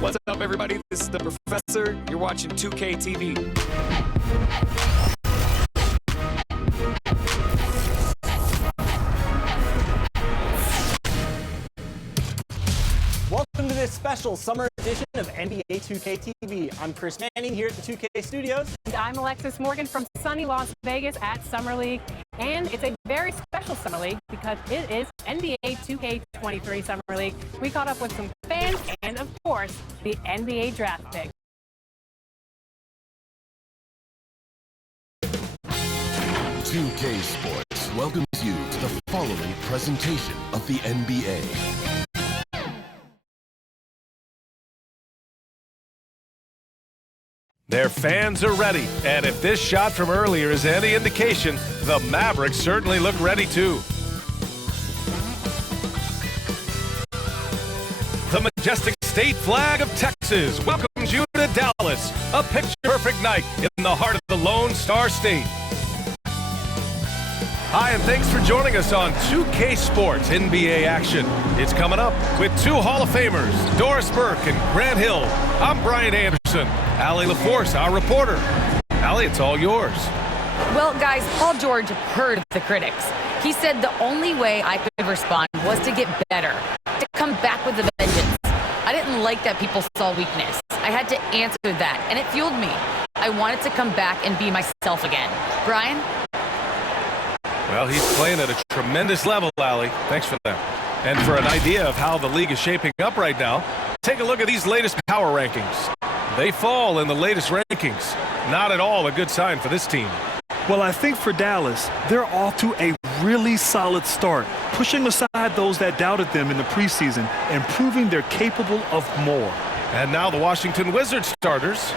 What's up, everybody? This is the Professor. You're watching 2K TV. Welcome to this special summer edition of NBA 2K TV. I'm Chris Manning here at the 2K Studios. And I'm Alexis Morgan from sunny Las Vegas at Summer League. And it's a very special Summer League because it is NBA 2K23 Summer League. We caught up with some fans and, of course, the NBA draft pick. "2K Sports" welcomes you to the following presentation of the NBA. Their fans are ready, and if this shot from earlier is any indication, the Mavericks certainly look ready too. The majestic state flag of Texas welcomes you to Dallas, a picture-perfect night in the heart of the Lone Star State. Hi, and thanks for joining us on 2K Sports NBA action. It's coming up with two Hall of Famers, Doris Burke and Grant Hill. I'm Brian Anderson. Allie LaForce, our reporter. Allie, it's all yours. Well, guys, Paul George heard the critics. He said the only way I could respond was to get better, to come back with a vengeance. I didn't like that people saw weakness. I had to answer that, and it fueled me. I wanted to come back and be myself again. Brian? Well, he's playing at a tremendous level, Allie. Thanks for that. And for an idea of how the league is shaping up right now, take a look at these latest power rankings. They fall in the latest rankings. Not at all a good sign for this team. Well, I think for Dallas, they're off to a really solid start, pushing aside those that doubted them in the preseason and proving they're capable of more. And now the Washington Wizards starters,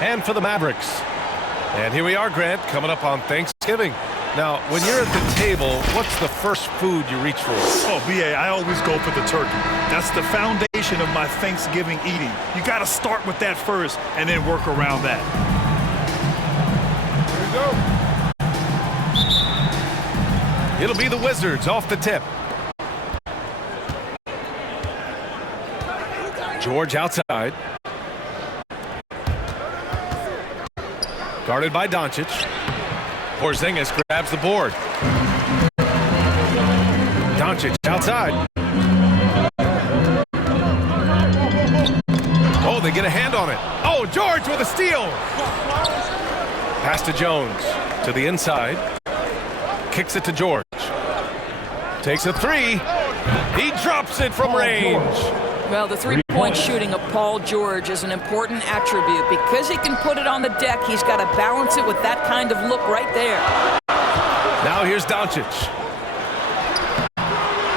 and for the Mavericks. And here we are, Grant, coming up on Thanksgiving. Now, when you're at the table, what's the first food you reach for? Oh, B.A., I always go for the turkey. That's the foundation of my Thanksgiving eating. You got to start with that first and then work around that. Here we go. It'll be the Wizards off the tip. George outside. Guarded by Doncic. Porzingis grabs the board. Doncic outside. Oh, they get a hand on it. Oh, George with a steal. Pass to Jones. To the inside. Kicks it to George. Takes a three. He drops it from range. Well, the three-point shooting of Paul George is an important attribute. Because he can put it on the deck, he's got to balance it with that kind of look right there. Now here's Doncic.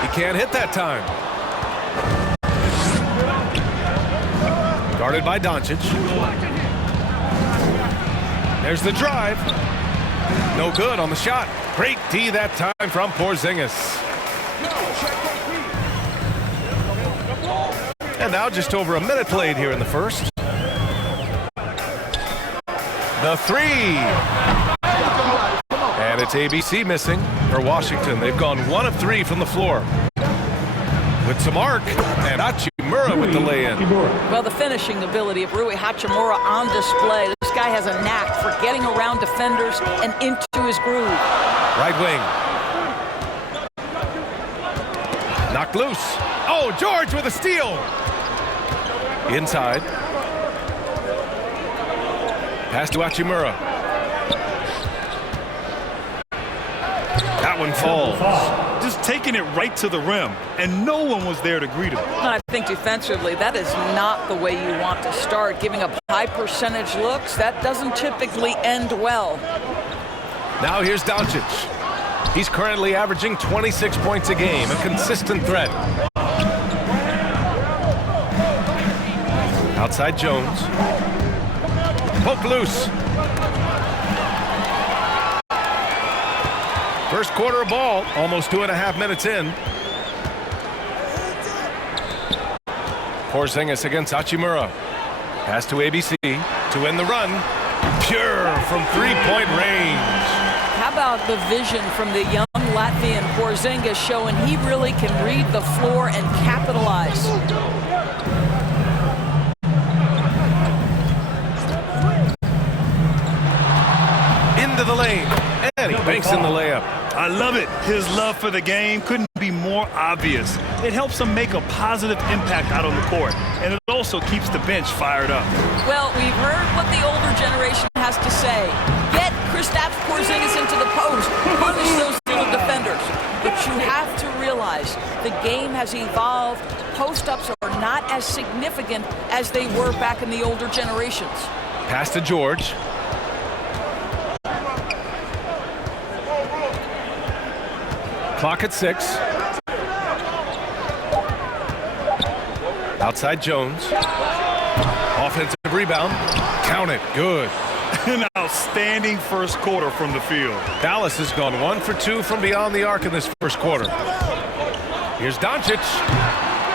He can't hit that time. Guarded by Doncic. There's the drive. No good on the shot. Great D that time from Porzingis. And now just over a minute played here in the first. The three. And it's ABC missing for Washington. They've gone 1 of 3 from the floor. With some arc, and Hachimura with the lay-in. Well, the finishing ability of Rui Hachimura on display. This guy has a knack for getting around defenders and into his groove. Right wing. Knocked loose. Oh, George with a steal. Inside. Pass to Hachimura. That one falls. Just taking it right to the rim, and no one was there to greet him. I think defensively, that is not the way you want to start. Giving up high percentage looks, that doesn't typically end well. Now here's Doncic. He's currently averaging 26 points a game, a consistent threat. Outside Jones. Poke loose. First quarter of ball, almost 2.5 minutes in. Porzingis against Hachimura. Pass to ABC to win the run. Pure from three-point range. How about the vision from the young Latvian Porzingis showing he really can read the floor and capitalize. of the lane. And he banks in the layup. I love it. His love for the game couldn't be more obvious. It helps him make a positive impact out on the court, and it also keeps the bench fired up. Well, we've heard what the older generation has to say. Get Kristaps Porzingis into the post. Punish those little defenders. But you have to realize the game has evolved. Post-ups are not as significant as they were back in the older generations. Pass to George. Clock at 6. Outside Jones. Offensive rebound. Count it. Good. An outstanding first quarter from the field. Dallas has gone 1 for 2 from beyond the arc in this first quarter. Here's Doncic.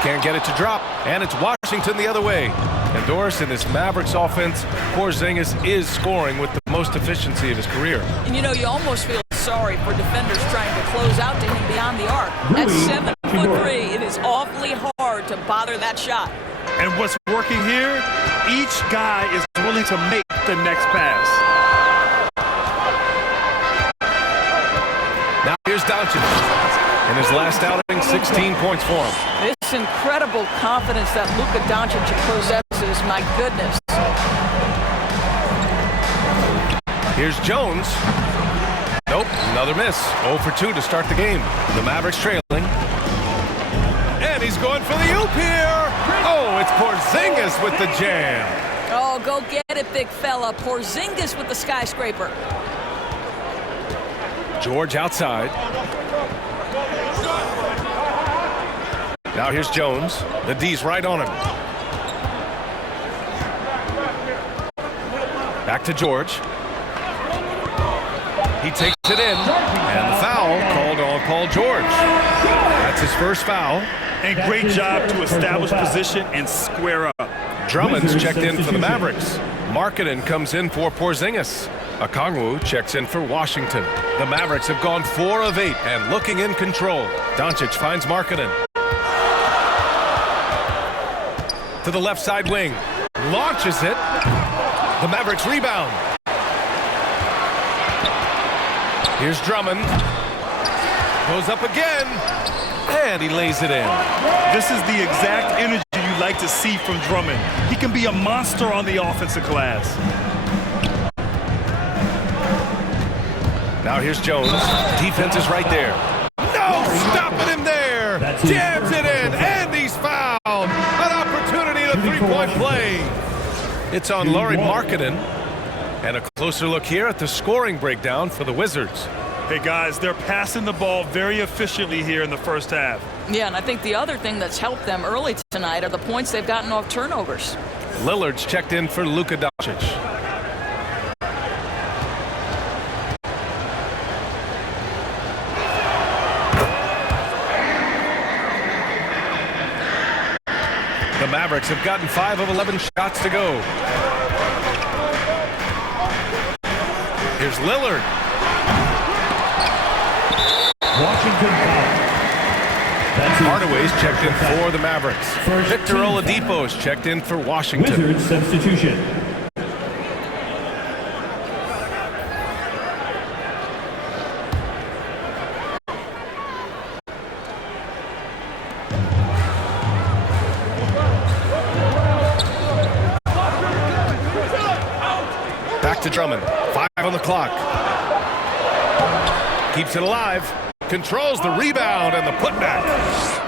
Can't get it to drop. And it's Washington the other way. And Doris, in this Mavericks offense, Porzingis is scoring with the most efficiency of his career. And you know, you almost feel sorry for defenders trying to close out to him beyond the arc. At 7'3", it is awfully hard to bother that shot. And what's working here? Each guy is willing to make the next pass. Now here's Doncic. In his last outing, 16 points for him. This incredible confidence that Luka Doncic possesses, my goodness. Here's Jones. Nope, another miss. 0 for 2 to start the game. The Mavericks trailing. And he's going for the oop here. Oh, it's Porzingis with the jam. Oh, go get it, big fella. Porzingis with the skyscraper. George outside. Now here's Jones. The D's right on him. Back to George. He takes it in. And the foul called on Paul George. That's his first foul. And great job to establish position and square up. Drummond's checked in for the Mavericks. Markkanen comes in for Porzingis. Okongwu checks in for Washington. The Mavericks have gone 4 of 8 and looking in control. Doncic finds Markkanen. To the left side wing. Launches it. The Mavericks rebound. Here's Drummond. Goes up again. And he lays it in. This is the exact energy you like to see from Drummond. He can be a monster on the offensive glass. Now here's Jones. Defense is right there. No! Stopping him there! Jams it in, and he's fouled! An opportunity to three-point play. It's on Lauri Markkanen. And a closer look here at the scoring breakdown for the Wizards. Hey, guys, they're passing the ball very efficiently here in the first half. Yeah, and I think the other thing that's helped them early tonight are the points they've gotten off turnovers. Lillard's checked in for Luka Doncic. The Mavericks have gotten 5 of 11 shots to go. Here's Lillard. Washington foul. Hardaway's checked in for the Mavericks. Victor Oladipo's checked in for Washington. Wizards substitution. Back to Drummond. 5 on the clock. Keeps it alive. Controls the rebound and the putback.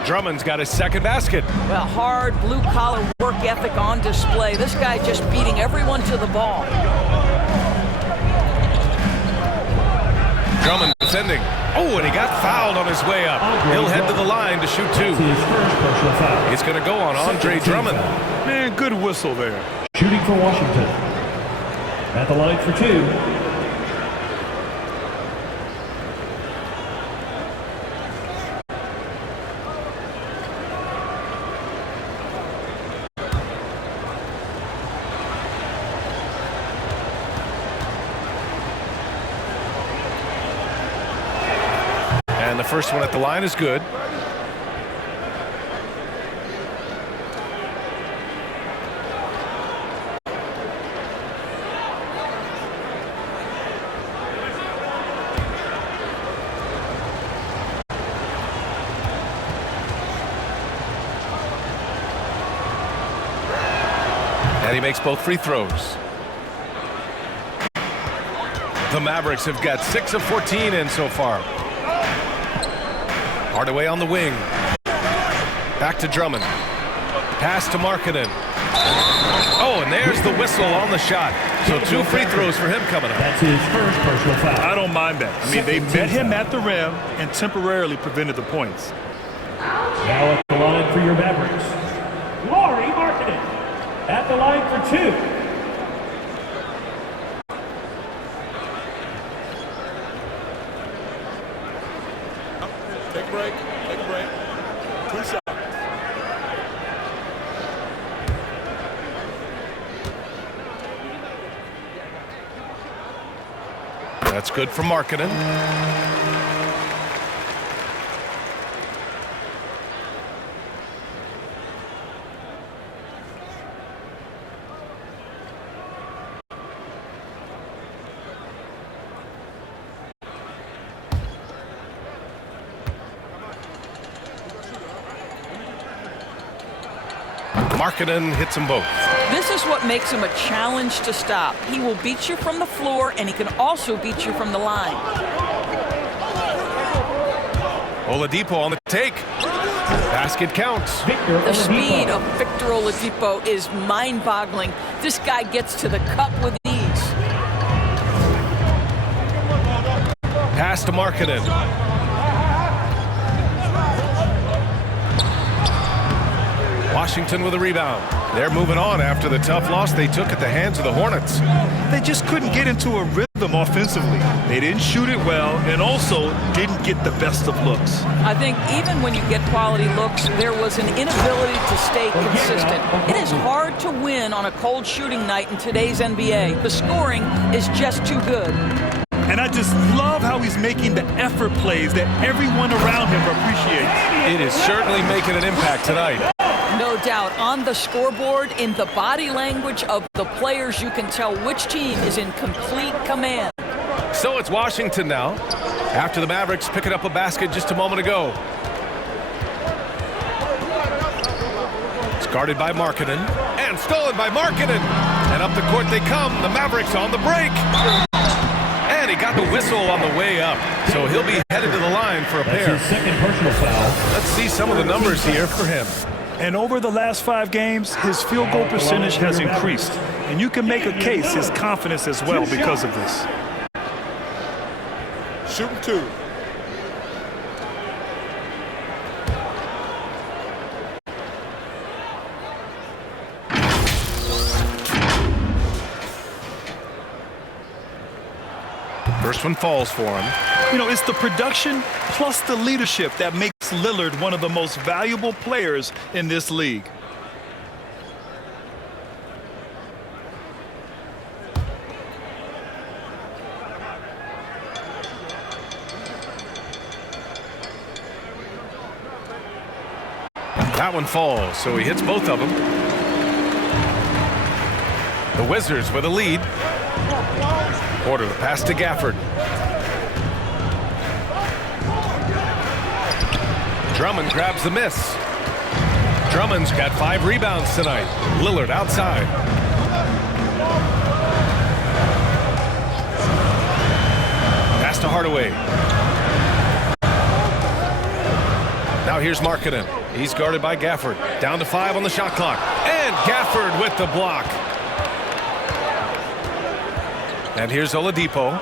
Drummond's got his second basket. Well, hard blue-collar work ethic on display. This guy just beating everyone to the ball. Drummond defending. Oh, and he got fouled on his way up. He'll head to the line to shoot 2. It's going to go on Andre Drummond. Man, good whistle there. Shooting for Washington. At the line for 2. And the first one at the line is good. And he makes both free throws. The Mavericks have got 6 of 14 in so far. Hardaway on the wing. Back to Drummond. Pass to Markkanen. Oh, and there's the whistle on the shot. So 2 free throws for him coming up. That's his first personal foul. I don't mind that. I mean, they met him at the rim and temporarily prevented the points. Now at the line for your Mavericks, Laurie Markkanen. At the line for 2. Take a break. Take a break. 2 shots. That's good for Markkanen. Markkanen hits them both. This is what makes him a challenge to stop. He will beat you from the floor, and he can also beat you from the line. Oladipo on the take. Basket counts. The speed of Victor Oladipo is mind-boggling. This guy gets to the cup with ease. Pass to Markkanen. Washington with a rebound. They're moving on after the tough loss they took at the hands of the Hornets. They just couldn't get into a rhythm offensively. They didn't shoot it well and also didn't get the best of looks. I think even when you get quality looks, there was an inability to stay consistent. It is hard to win on a cold shooting night in today's NBA. The scoring is just too good. And I just love how he's making the effort plays that everyone around him appreciates. It is certainly making an impact tonight. No doubt. On the scoreboard, in the body language of the players, you can tell which team is in complete command. So it's Washington now, after the Mavericks picking up a basket just a moment ago. It's guarded by Markkanen, and stolen by Markkanen. And up the court they come, the Mavericks on the break. And he got the whistle on the way up, so he'll be headed to the line for a pair. That's his second personal foul. Let's see some of the numbers here for him. And over the last 5 games, his field goal percentage has increased. And you can make a case his confidence as well because of this. Shooting 2. First one falls for him. You know, it's the production plus the leadership that makes Lillard one of the most valuable players in this league. That one falls, so he hits both of them. The Wizards with a lead. Porter the pass to Gafford. Drummond grabs the miss. Drummond's got 5 rebounds tonight. Lillard outside. Pass to Hardaway. Now here's Markkanen. He's guarded by Gafford. Down to 5 on the shot clock. And Gafford with the block. And here's Oladipo.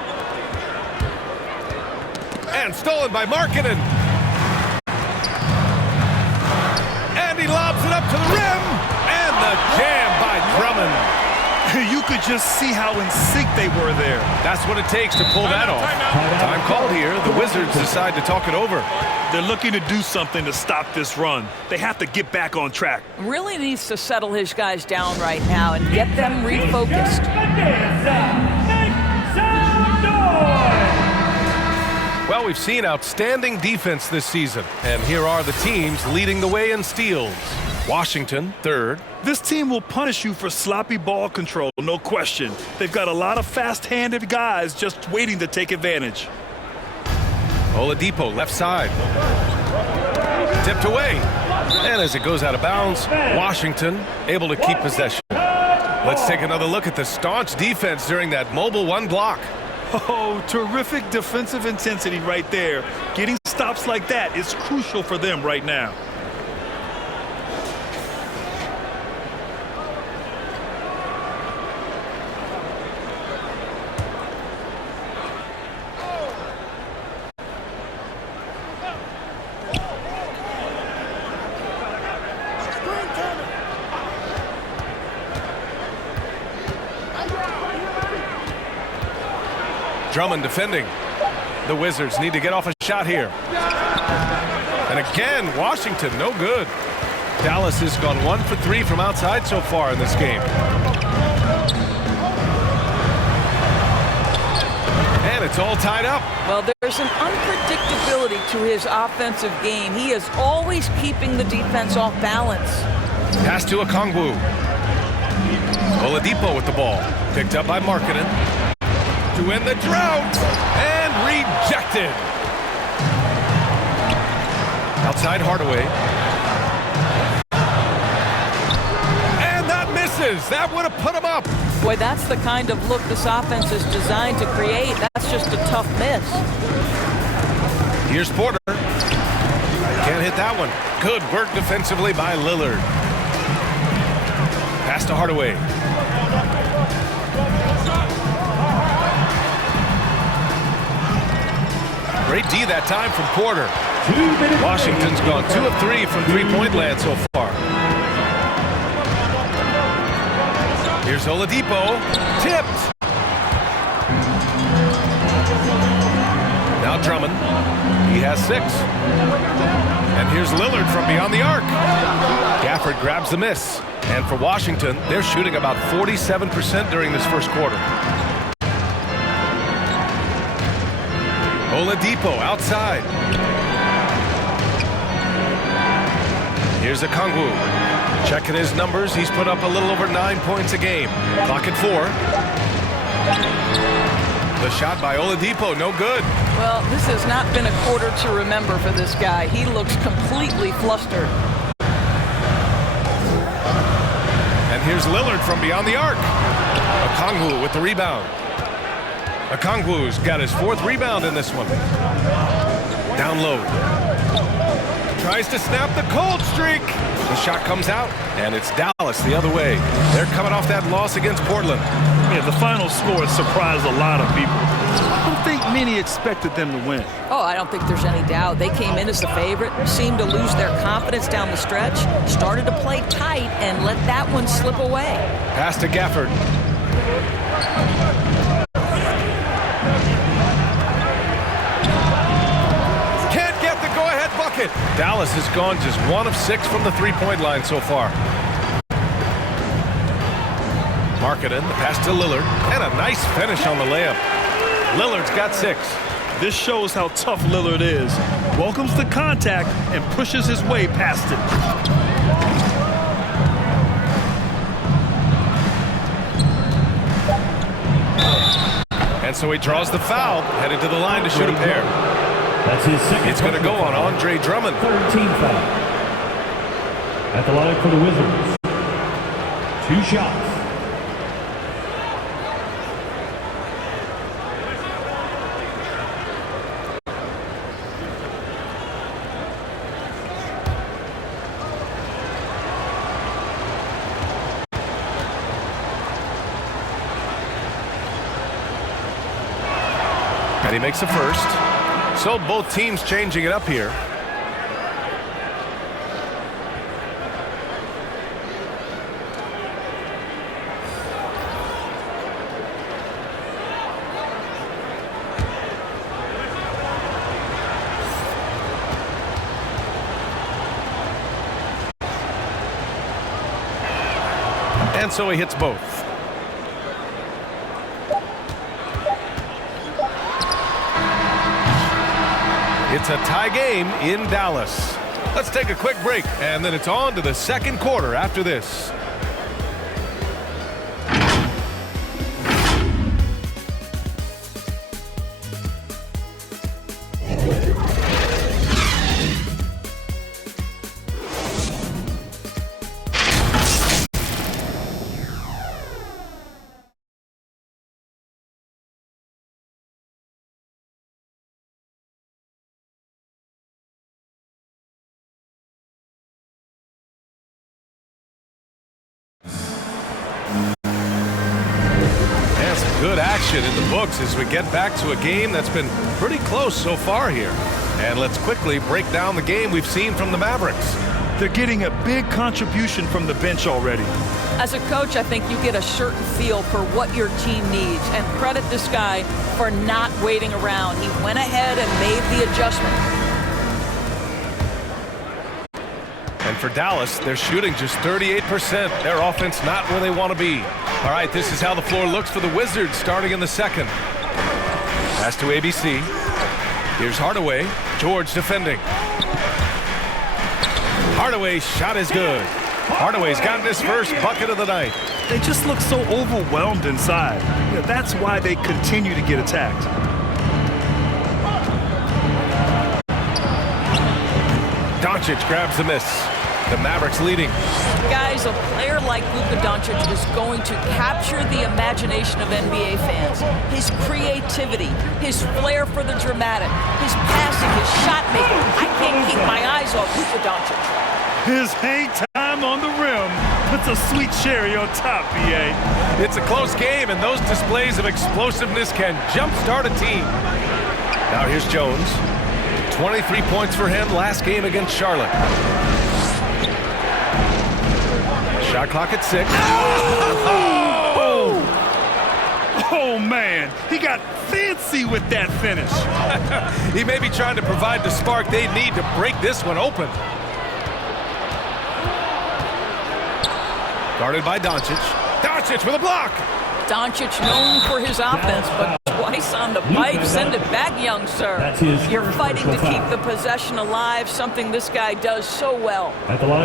And stolen by Markkanen. And he lobs it up to the rim. And the jam by Drummond. You could just see how in sync they were there. That's what it takes to pull that off. Time called here. The Wizards decide to talk it over. They're looking to do something to stop this run. They have to get back on track. Really needs to settle his guys down right now and get them refocused. Well, we've seen outstanding defense this season. And here are the teams leading the way in steals. Washington, 3rd. This team will punish you for sloppy ball control, no question. They've got a lot of fast-handed guys just waiting to take advantage. Oladipo, left side. Tipped away. And as it goes out of bounds, Washington able to keep possession. Let's take another look at the staunch defense during that mobile one block. Oh, terrific defensive intensity right there. Getting stops like that is crucial for them right now. Drummond defending. The Wizards need to get off a shot here. And again, Washington, no good. Dallas has gone 1 for 3 from outside so far in this game. And it's all tied up. Well, there's an unpredictability to his offensive game. He is always keeping the defense off balance. Pass to Okongwu. Oladipo with the ball. Picked up by Markkanen. To end the drought. And rejected. Outside Hardaway. And that misses. That would have put him up. Boy, that's the kind of look this offense is designed to create. That's just a tough miss. Here's Porter. Can't hit that one. Good work defensively by Lillard. Pass to Hardaway. Great D that time from Porter. Washington's gone 2 of 3 from three-point land so far. Here's Oladipo. Tipped. Now Drummond. He has 6. And here's Lillard from beyond the arc. Gafford grabs the miss. And for Washington, they're shooting about 47% during this first quarter. Oladipo outside. Here's Okongwu. Checking his numbers. He's put up a little over 9 points a game. Clock at 4. The shot by Oladipo, no good. Well, this has not been a quarter to remember for this guy. He looks completely flustered. And here's Lillard from beyond the arc. Okongwu with the rebound. Okongwu's got his 4th rebound in this one. Down low. Tries to snap the cold streak. The shot comes out, and it's Dallas the other way. They're coming off that loss against Portland. Yeah, the final score surprised a lot of people. I don't think many expected them to win. Oh, I don't think there's any doubt. They came in as the favorite, seemed to lose their confidence down the stretch, started to play tight, and let that one slip away. Pass to Gafford. Bucket. Dallas has gone just 1 of 6 from the three-point line so far. Markkanen, the pass to Lillard, and a nice finish on the layup. Lillard's got 6. This shows how tough Lillard is. Welcomes the contact and pushes his way past it. And so he draws the foul, headed to the line to shoot a pair. That's his second. It's going to go on Andre Drummond. 13 foul. At the line for the Wizards. 2 shots. And he makes a first. So both teams changing it up here. And so he hits both. It's a tie game in Dallas. Let's take a quick break, and then it's on to the second quarter after this. Good action in the books as we get back to a game that's been pretty close so far here. And let's quickly break down the game we've seen from the Mavericks. They're getting a big contribution from the bench already. As a coach, I think you get a certain feel for what your team needs, and credit this guy for not waiting around. He went ahead and made the adjustment. And for Dallas, they're shooting just 38%. Their offense not where they want to be. All right, this is how the floor looks for the Wizards starting in the second. Pass to ABC. Here's Hardaway. George defending. Hardaway's shot is good. Hardaway's gotten his first bucket of the night. They just look so overwhelmed inside. That's why they continue to get attacked. Doncic grabs the miss. The Mavericks leading. Guys, a player like Luka Doncic is going to capture the imagination of NBA fans. His creativity, his flair for the dramatic, his passing, his shot making. I can't keep my eyes off Luka Doncic. His hang time on the rim puts a sweet cherry on top, BA. It's a close game, and those displays of explosiveness can jumpstart a team. Now here's Jones. 23 points for him last game against Charlotte. Shot clock at 6. Oh, man. He got fancy with that finish. He may be trying to provide the spark they need to break this one open. Guarded by Doncic. Doncic with a block. Doncic known for his offense, but twice on the pipe. Send it back, young sir. You're fighting to keep the possession alive, something this guy does so well.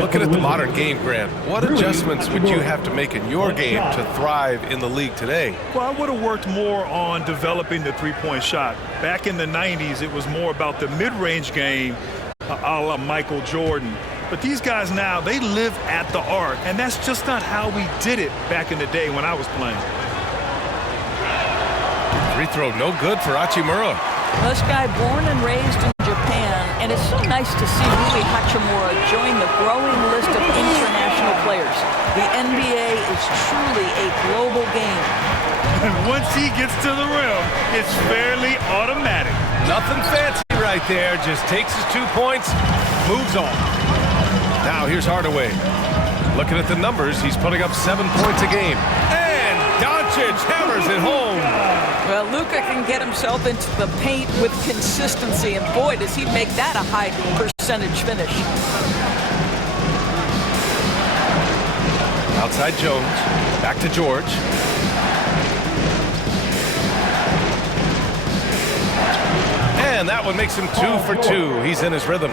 Looking at the modern game, Grant, what adjustments would you have to make in your game to thrive in the league today? Well, I would have worked more on developing the three-point shot. Back in the 90s, it was more about the mid-range game, a la Michael Jordan. But these guys now, they live at the arc, and that's just not how we did it back in the day when I was playing. Free throw no good for Hachimura. This guy born and raised in Japan, and it's so nice to see Rui Hachimura join the growing list of international players. The NBA is truly a global game. And once he gets to the rim, it's fairly automatic. Nothing fancy right there, just takes his 2 points, moves on. Now here's Hardaway. Looking at the numbers, he's putting up 7 points a game. And Doncic hammers it home. Well, Luka can get himself into the paint with consistency, and boy, does he make that a high percentage finish. Outside Jones, back to George. And that one makes him 2 for 2. He's in his rhythm.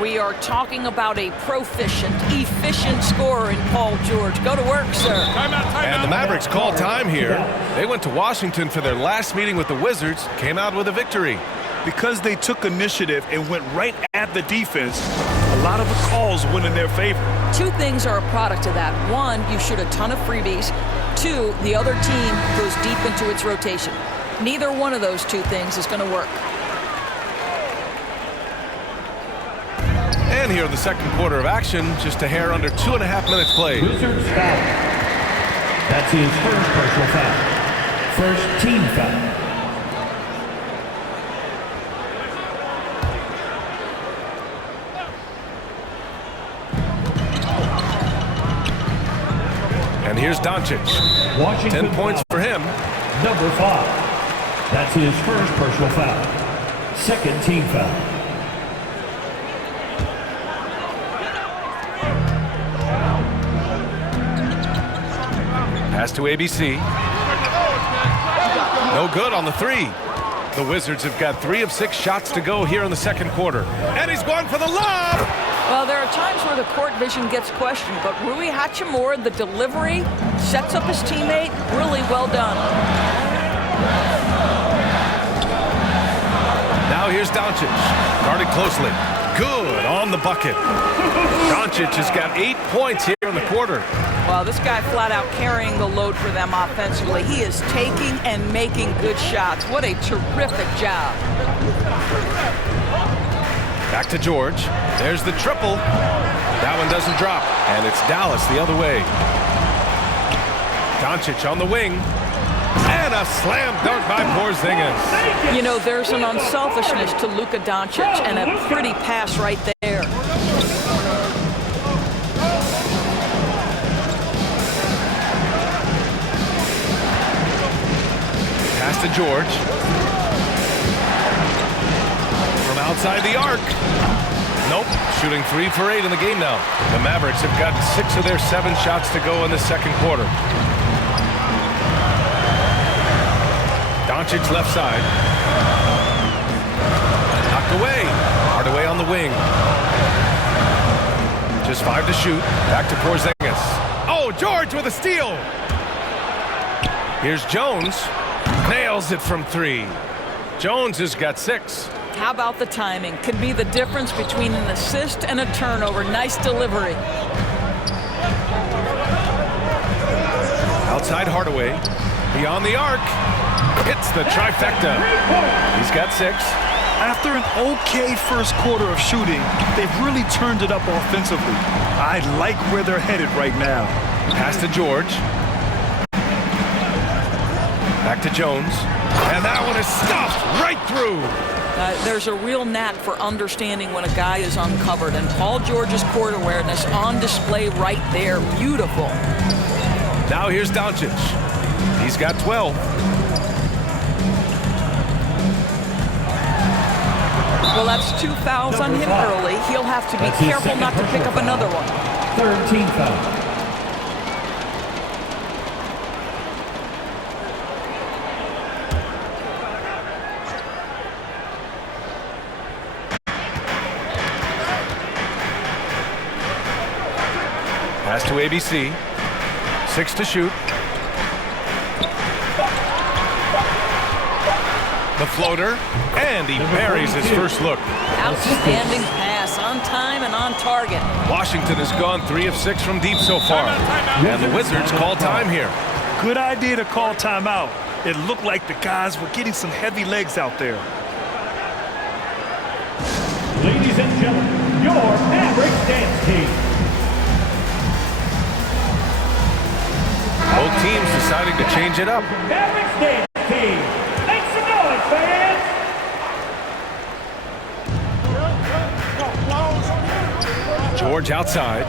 We are talking about a proficient, efficient scorer in Paul George. Go to work, sir. And the Mavericks call time here. They went to Washington for their last meeting with the Wizards, came out with a victory. Because they took initiative and went right at the defense, a lot of the calls went in their favor. Two things are a product of that. One, you shoot a ton of freebies. Two, the other team goes deep into its rotation. Neither one of those two things is going to work. And here in the second quarter of action, just a hair under 2.5 minutes played. Wizards foul. That's his first personal foul. First team foul. And here's Doncic. Washington 10 points for him. Number 5. That's his first personal foul. Second team foul. Pass to ABC. No good on the 3. The Wizards have got 3 of 6 shots to go here in the second quarter. And he's going for the lob! Well, there are times where the court vision gets questioned, but Rui Hachimura, the delivery, sets up his teammate. Really well done. Now here's Doncic. Guarded closely. Good on the bucket. Doncic has got 8 points here in the quarter. Well, this guy flat out carrying the load for them offensively. He is taking and making good shots. What a terrific job. Back to George. There's the triple. That one doesn't drop. And it's Dallas the other way. Doncic on the wing. And a slam dunk by Porzingis. You know, there's an unselfishness to Luka Doncic, and a pretty pass right there. Pass to George. From outside the arc. Nope. Shooting 3 for 8 in the game now. The Mavericks have gotten 6 of their 7 shots to go in the second quarter. Doncic left side. Knocked away. Hardaway on the wing. Just 5 to shoot. Back to Porzingis. Oh, George with a steal. Here's Jones. Nails it from 3. Jones has got 6. How about the timing? Could be the difference between an assist and a turnover. Nice delivery. Outside Hardaway. Beyond the arc. Hits the trifecta. He's got 6. After an okay first quarter of shooting, they've really turned it up offensively. I like where they're headed right now. Pass to George. Back to Jones. And that one is stuffed right through. There's a real knack for understanding when a guy is uncovered, and Paul George's court awareness on display right there. Beautiful. Now here's Doncic. He's got 12. Well, that's 2 fouls on him early. He'll have to be careful not to pick up another one. 3rd team foul. Pass to ABC. 6 to shoot. The floater, and he buries his first look. Outstanding pass, on time and on target. Washington has gone 3 of 6 from deep so far. And the Wizards call time here. Good idea to call timeout. It looked like the guys were getting some heavy legs out there. Ladies and gentlemen, your Mavericks dance team. Both teams deciding to change it up. Mavericks dance team. Make some noise, fans. George outside.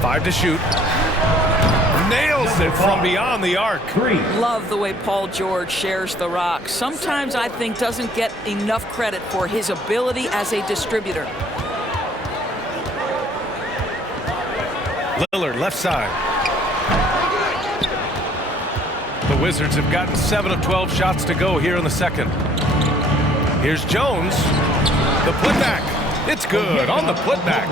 Five to shoot. Nails it from beyond the arc. Love the way Paul George shares the rock. Sometimes I think doesn't get enough credit for his ability as a distributor. Lillard left side. The Wizards have gotten 7 of 12 shots to go here in the second. Here's Jones. The putback. It's good on the putback.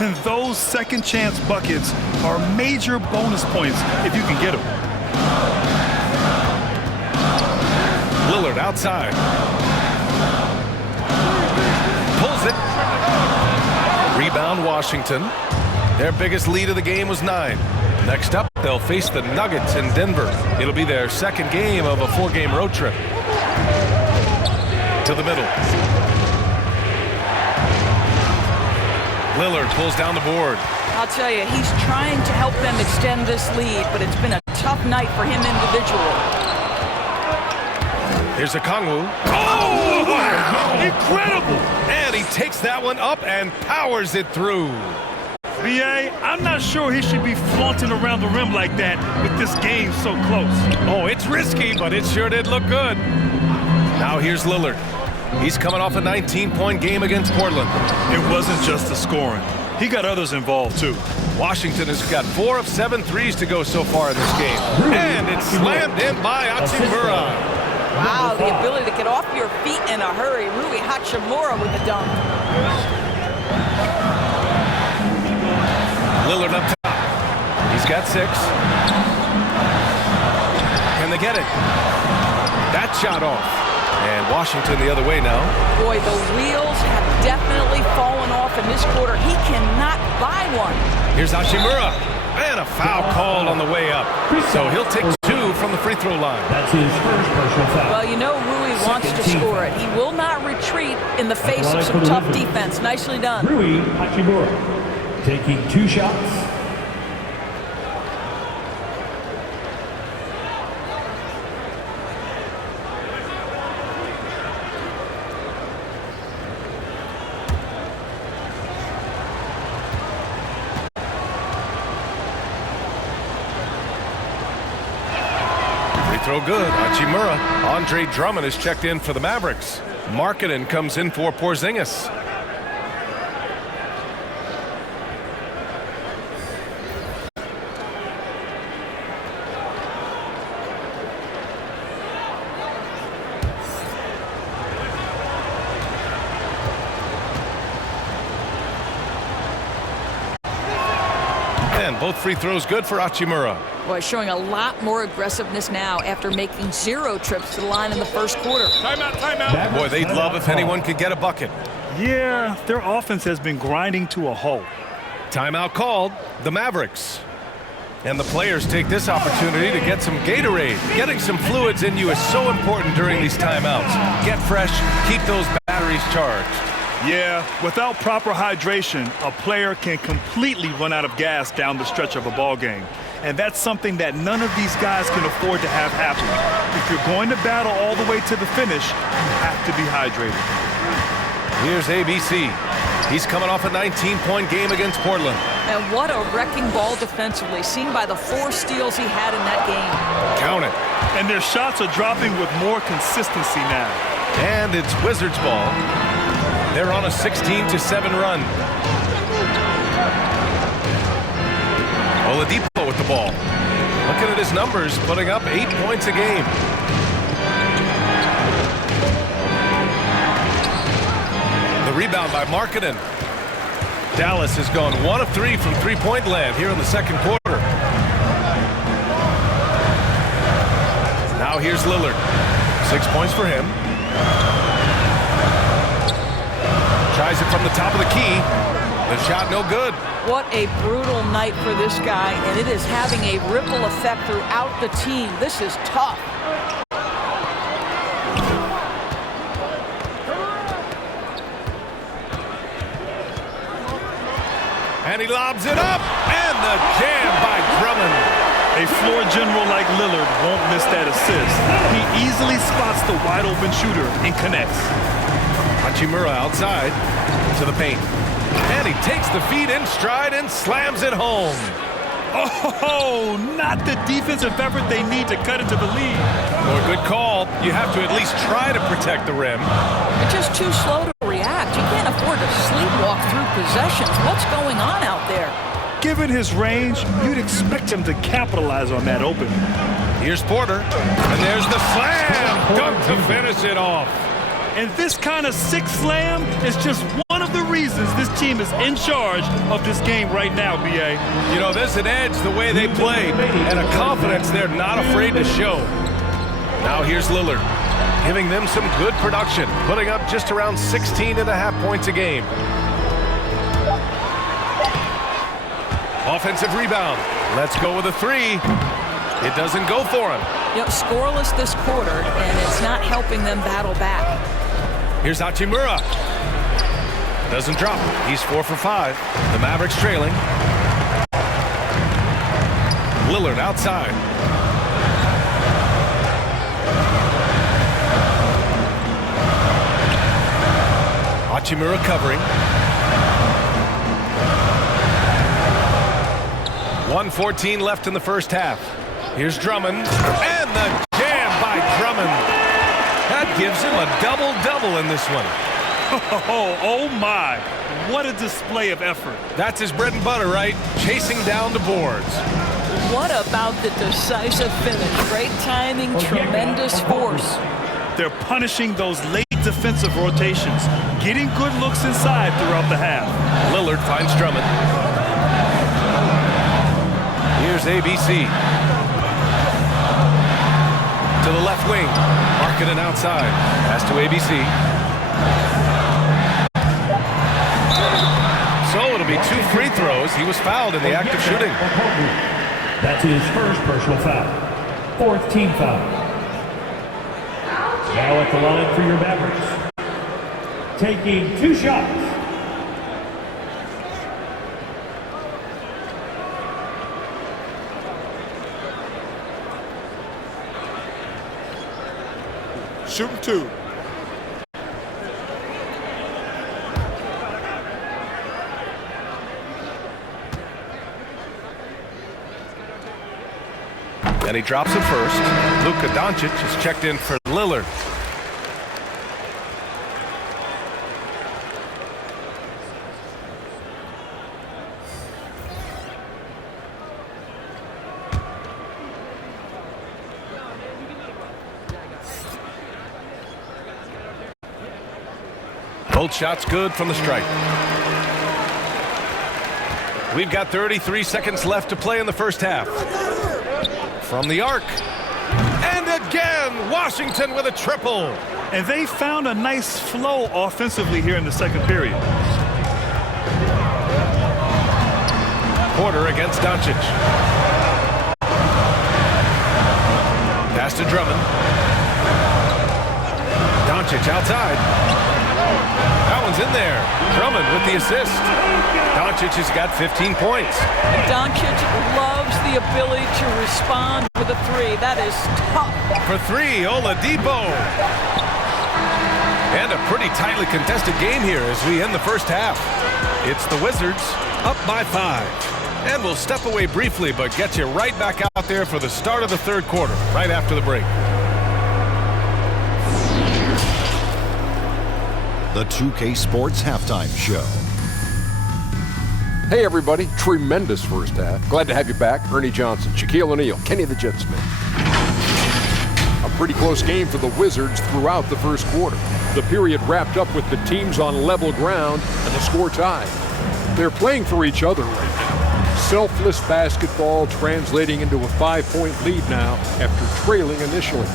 And those second chance buckets are major bonus points if you can get them. Lillard outside. Pulls it. Rebound Washington. Their biggest lead of the game was 9. Next up, they'll face the Nuggets in Denver. It'll be their second game of a 4-game road trip. To the middle. Lillard pulls down the board. I'll tell you, he's trying to help them extend this lead, but it's been a tough night for him individually. Here's Okongwu. Oh, wow! Incredible! And he takes that one up and powers it through. B.A., I'm not sure he should be flaunting around the rim like that with this game so close. Oh, it's risky, but it sure did look good. Now here's Lillard. He's coming off a 19-point game against Portland. It wasn't just the scoring. He got others involved, too. Washington has got 4 of 7 threes to go so far in this game. And it's slammed in by Hachimura. Wow, the ability to get off your feet in a hurry. Rui Hachimura with the dunk. Lillard up top. He's got 6. Can they get it? That shot off. And Washington the other way now. Boy, the wheels have definitely fallen off in this quarter. He cannot buy one. Here's Hachimura. And a foul called on the way up. So he'll take 2 from from the free throw line. That's his first personal foul. Well, you know Rui wants to score it. He will not retreat in the face of some tough defense. Nicely done. Rui Hachimura taking 2 shots. Throw good. Hachimura. Andre Drummond is checked in for the Mavericks. Markkanen comes in for Porzingis. And both free throws good for Hachimura. Boy, showing a lot more aggressiveness now after making 0 trips to the line in the first quarter. Timeout, timeout. Boy, they'd love if anyone could get a bucket. Yeah, their offense has been grinding to a halt. Timeout called. The Mavericks. And the players take this opportunity to get some Gatorade. Getting some fluids in you is so important during these timeouts. Get fresh, keep those batteries charged. Yeah, without proper hydration, a player can completely run out of gas down the stretch of a ball game. And that's something that none of these guys can afford to have happen. If you're going to battle all the way to the finish, you have to be hydrated. Here's ABC. He's coming off a 19-point game against Portland. And what a wrecking ball defensively, seen by the 4 steals he had in that game. Count it. And their shots are dropping with more consistency now. And it's Wizards ball. They're on a 16-7 run. Oladipo with the ball. Looking at his numbers, putting up 8 points a game. The rebound by Markkanen. Dallas has gone 1 of 3 from three-point land here in the second quarter. Now here's Lillard. 6 points for him. Tries it from the top of the key. The shot no good. What a brutal night for this guy, and it is having a ripple effect throughout the team. This is tough. And he lobs it up, and the jam by Drummond. A floor general like Lillard won't miss that assist. He easily spots the wide open shooter and connects. Hachimura outside to the paint. And he takes the feed in stride and slams it home. Oh, not the defensive effort they need to cut into the lead. Well, good call. You have to at least try to protect the rim. They're just too slow to react. You can't afford to sleepwalk through possessions. What's going on out there? Given his range, you'd expect him to capitalize on that opening. Here's Porter, and there's the slam. Dunk to finish it off. And this kind of sick slam is just one of the reasons this team is in charge of this game right now, B.A. You know, there's an edge the way they play and a confidence they're not afraid to show. Now here's Lillard, giving them some good production, putting up just around 16.5 points a game. Offensive rebound. Let's go with a 3. It doesn't go for him. You know, scoreless this quarter, and it's not helping them battle back. Here's Hachimura. Doesn't drop. He's 4 for 5. The Mavericks trailing. Lillard outside. Hachimura covering. 1:14 left in the first half. Here's Drummond. And the jam by Drummond. That gives him a double-double in this one. Oh my. What a display of effort. That's his bread and butter, right? Chasing down the boards. What about the decisive finish? Great timing, tremendous force. They're punishing those late defensive rotations, getting good looks inside throughout the half. Lillard finds Drummond. Here's ABC. To the left wing. Markkanen outside. Pass to ABC. So it'll be 2 free throws. He was fouled in the act of shooting. That's his first personal foul. 4th team foul. Now at the line for your Mavericks. Taking 2 shots. Shooting 2. And he drops it first. Luka Doncic is checked in for Lillard. Both shots good from the stripe. We've got 33 seconds left to play in the first half. From the arc. And again, Washington with a triple. And they found a nice flow offensively here in the second period. Porter against Doncic. Pass to Drummond. Doncic outside. That one's in there. Drummond with the assist. Doncic has got 15 points. And Doncic loves the ability to respond with a 3. That is tough. For 3, Oladipo. And a pretty tightly contested game here as we end the first half. It's the Wizards up by 5. And we'll step away briefly, but get you right back out there for the start of the third quarter, right after the break. The 2K Sports Halftime Show. Hey everybody, tremendous first half. Glad to have you back. Ernie Johnson, Shaquille O'Neal, Kenny the Jet Smith. A pretty close game for the Wizards throughout the first quarter. The period wrapped up with the teams on level ground and the score tied. They're playing for each other right now. Selfless basketball translating into a 5-point lead now after trailing initially.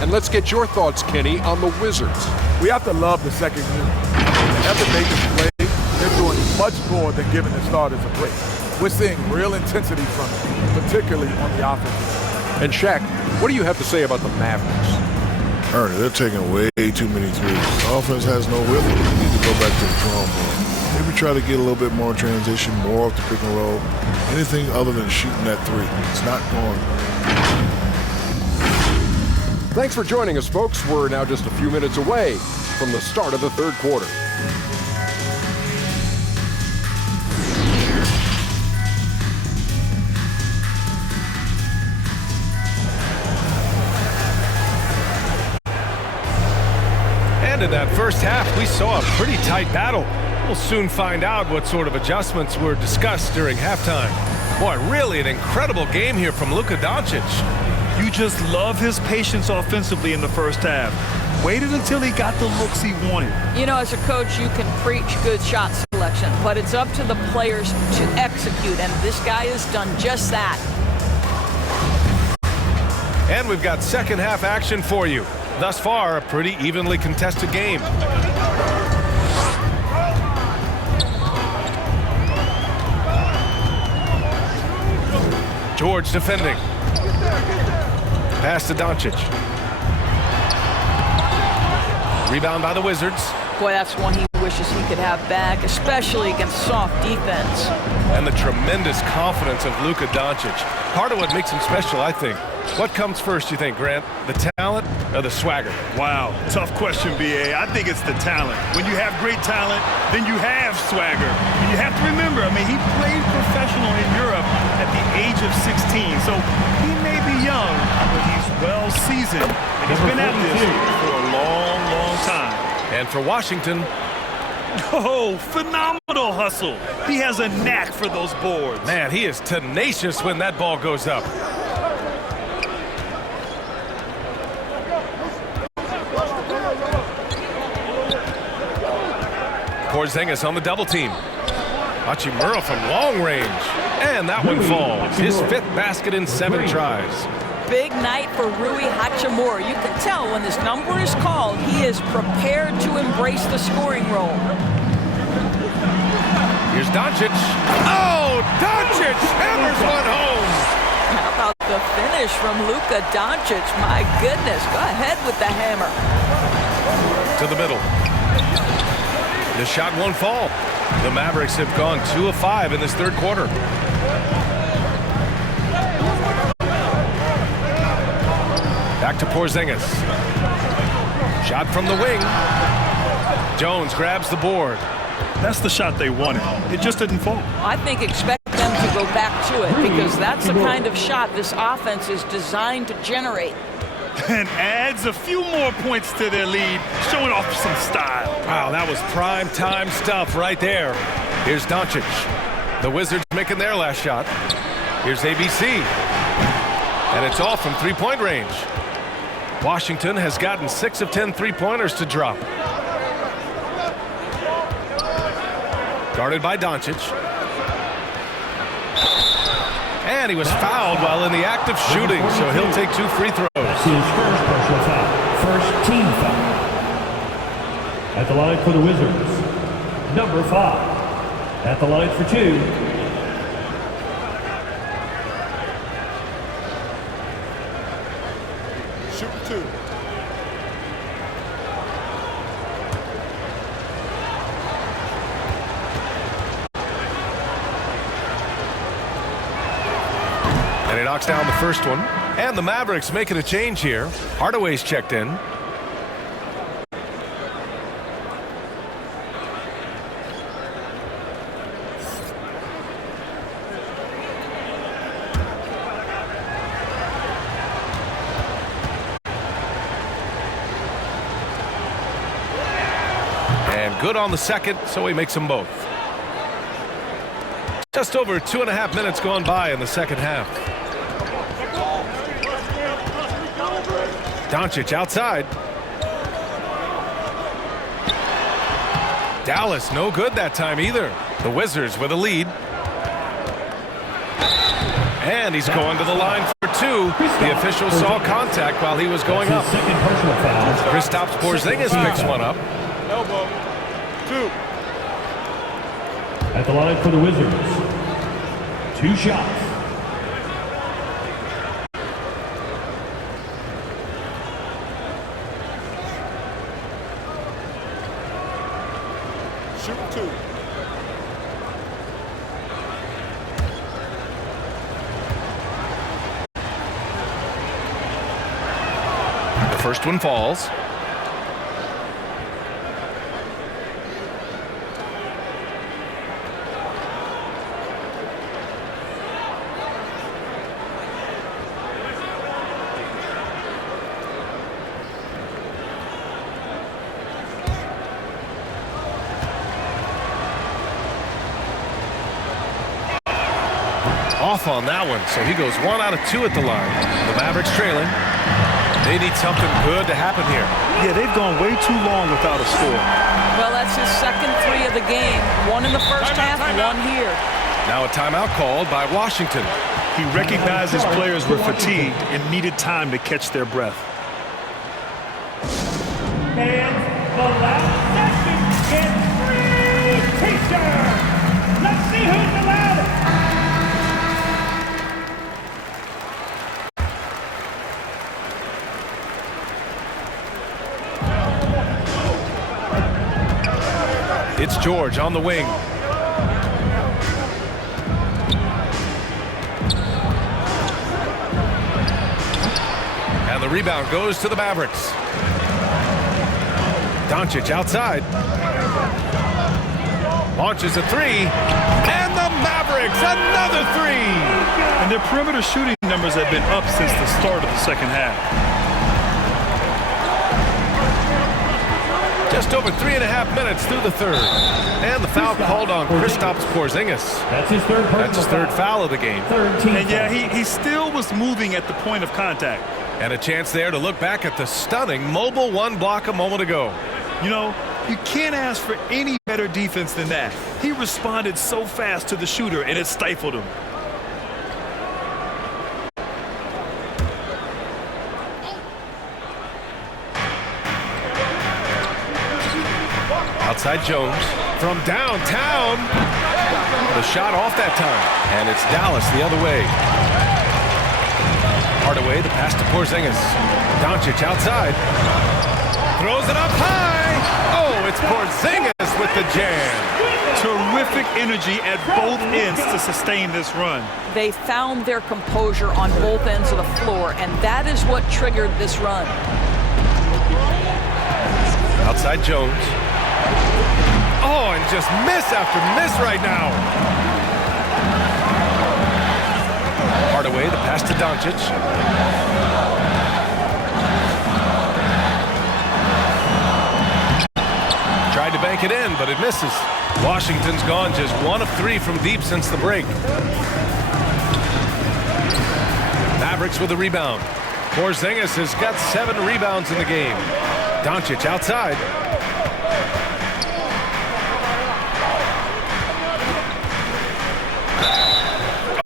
And let's get your thoughts, Kenny, on the Wizards. We have to love the second unit. The effort they display, they're doing much more than giving the starters a break. We're seeing real intensity from them, particularly on the offensive. And Shaq, what do you have to say about the Mavericks? Ernie, they're taking way too many threes. The offense has no rhythm. They need to go back to the drawing board. Maybe try to get a little bit more transition, more off the pick and roll. Anything other than shooting that 3. It's not going. Thanks for joining us, folks. We're now just a few minutes away from the start of the third quarter. And in that first half, we saw a pretty tight battle. We'll soon find out what sort of adjustments were discussed during halftime. Boy, really an incredible game here from Luka Doncic. You just love his patience offensively in the first half. Waited until he got the looks he wanted. You know, as a coach, you can preach good shot selection, but it's up to the players to execute, and this guy has done just that. And we've got second half action for you. Thus far, a pretty evenly contested game. George defending. Pass to Doncic. Rebound by the Wizards. Boy, that's one he wishes he could have back, especially against soft defense. And the tremendous confidence of Luka Doncic. Part of what makes him special, I think. What comes first, you think, Grant? The talent or the swagger? Wow, tough question, B.A. I think it's the talent. When you have great talent, then you have swagger. And you have to remember, I mean, he played professional in Europe at the age of 16. So he may be young, but he's well seasoned. And he's been at this for a long, long time. And for Washington, oh, phenomenal hustle. He has a knack for those boards. Man, he is tenacious when that ball goes up. Porzingis on the double team. Hachimura from long range. And that one falls. His 5th basket in 7 tries. Big night for Rui Hachimura. You can tell when this number is called, he is prepared to embrace the scoring role. Here's Doncic. Oh, Doncic hammers one home. How about the finish from Luka Doncic. My goodness, go ahead with the hammer. To the middle. The shot won't fall. The Mavericks have gone 2 of 5 in this third quarter. Back to Porzingis. Shot from the wing. Jones grabs the board. That's the shot they wanted. It just didn't fall. I think expect them to go back to it because that's the kind of shot this offense is designed to generate. And adds a few more points to their lead, showing off some style. Wow, that was prime time stuff right there. Here's Doncic. The Wizards making their last shot. Here's ABC. And it's off from three-point range. Washington has gotten 6 of 10 three-pointers to drop. Guarded by Doncic. And he was fouled while in the act of shooting, so he'll take 2 free throws. That's his first personal foul. First team foul. At the line for the Wizards, number 5. At the line for 2. Shoot 2. And he knocks down the first one. And the Mavericks making a change here. Hardaway's checked in. And good on the second, so he makes them both. Just over 2.5 minutes gone by in the second half. Doncic outside. Dallas no good that time either. The Wizards with a lead. And he's going to the line for 2. The official saw contact while he was going up. Kristaps Porzingis picks one up. Elbow. 2. At the line for the Wizards, 2 shots. Shoot 2. The first one falls. Off on that one, so he goes 1 out of 2 at the line. The Mavericks trailing. They need something good to happen here. Yeah, they've gone way too long without a score. Well, that's his second 3 of the game. 1 in the first half, 1 here. Now a timeout called by Washington. He recognized his players were fatigued and needed time to catch their breath. And the last section is free t-shirt. Let's see who's the loudest. It's George on the wing. And the rebound goes to the Mavericks. Doncic outside. Launches a 3. And the Mavericks, another 3. And their perimeter shooting numbers have been up since the start of the second half. Just over 3.5 minutes through the third. And the foul called on Kristaps Porzingis. That's his third foul of the game. And yeah, he still was moving at the point of contact. And a chance there to look back at the stunning mobile 1 block a moment ago. You know, you can't ask for any better defense than that. He responded so fast to the shooter, and it stifled him. Outside Jones from downtown. The shot off that time. And it's Dallas the other way. Hardaway, the pass to Porzingis. Doncic outside. Throws it up high. Oh, it's Porzingis with the jam. Terrific energy at both ends to sustain this run. They found their composure on both ends of the floor, and that is what triggered this run. Outside Jones. Oh, and just miss after miss right now. Hardaway, the pass to Doncic. Tried to bank it in, but it misses. Washington's gone just 1 of 3 from deep since the break. Mavericks with a rebound. Porzingis has got 7 rebounds in the game. Doncic outside.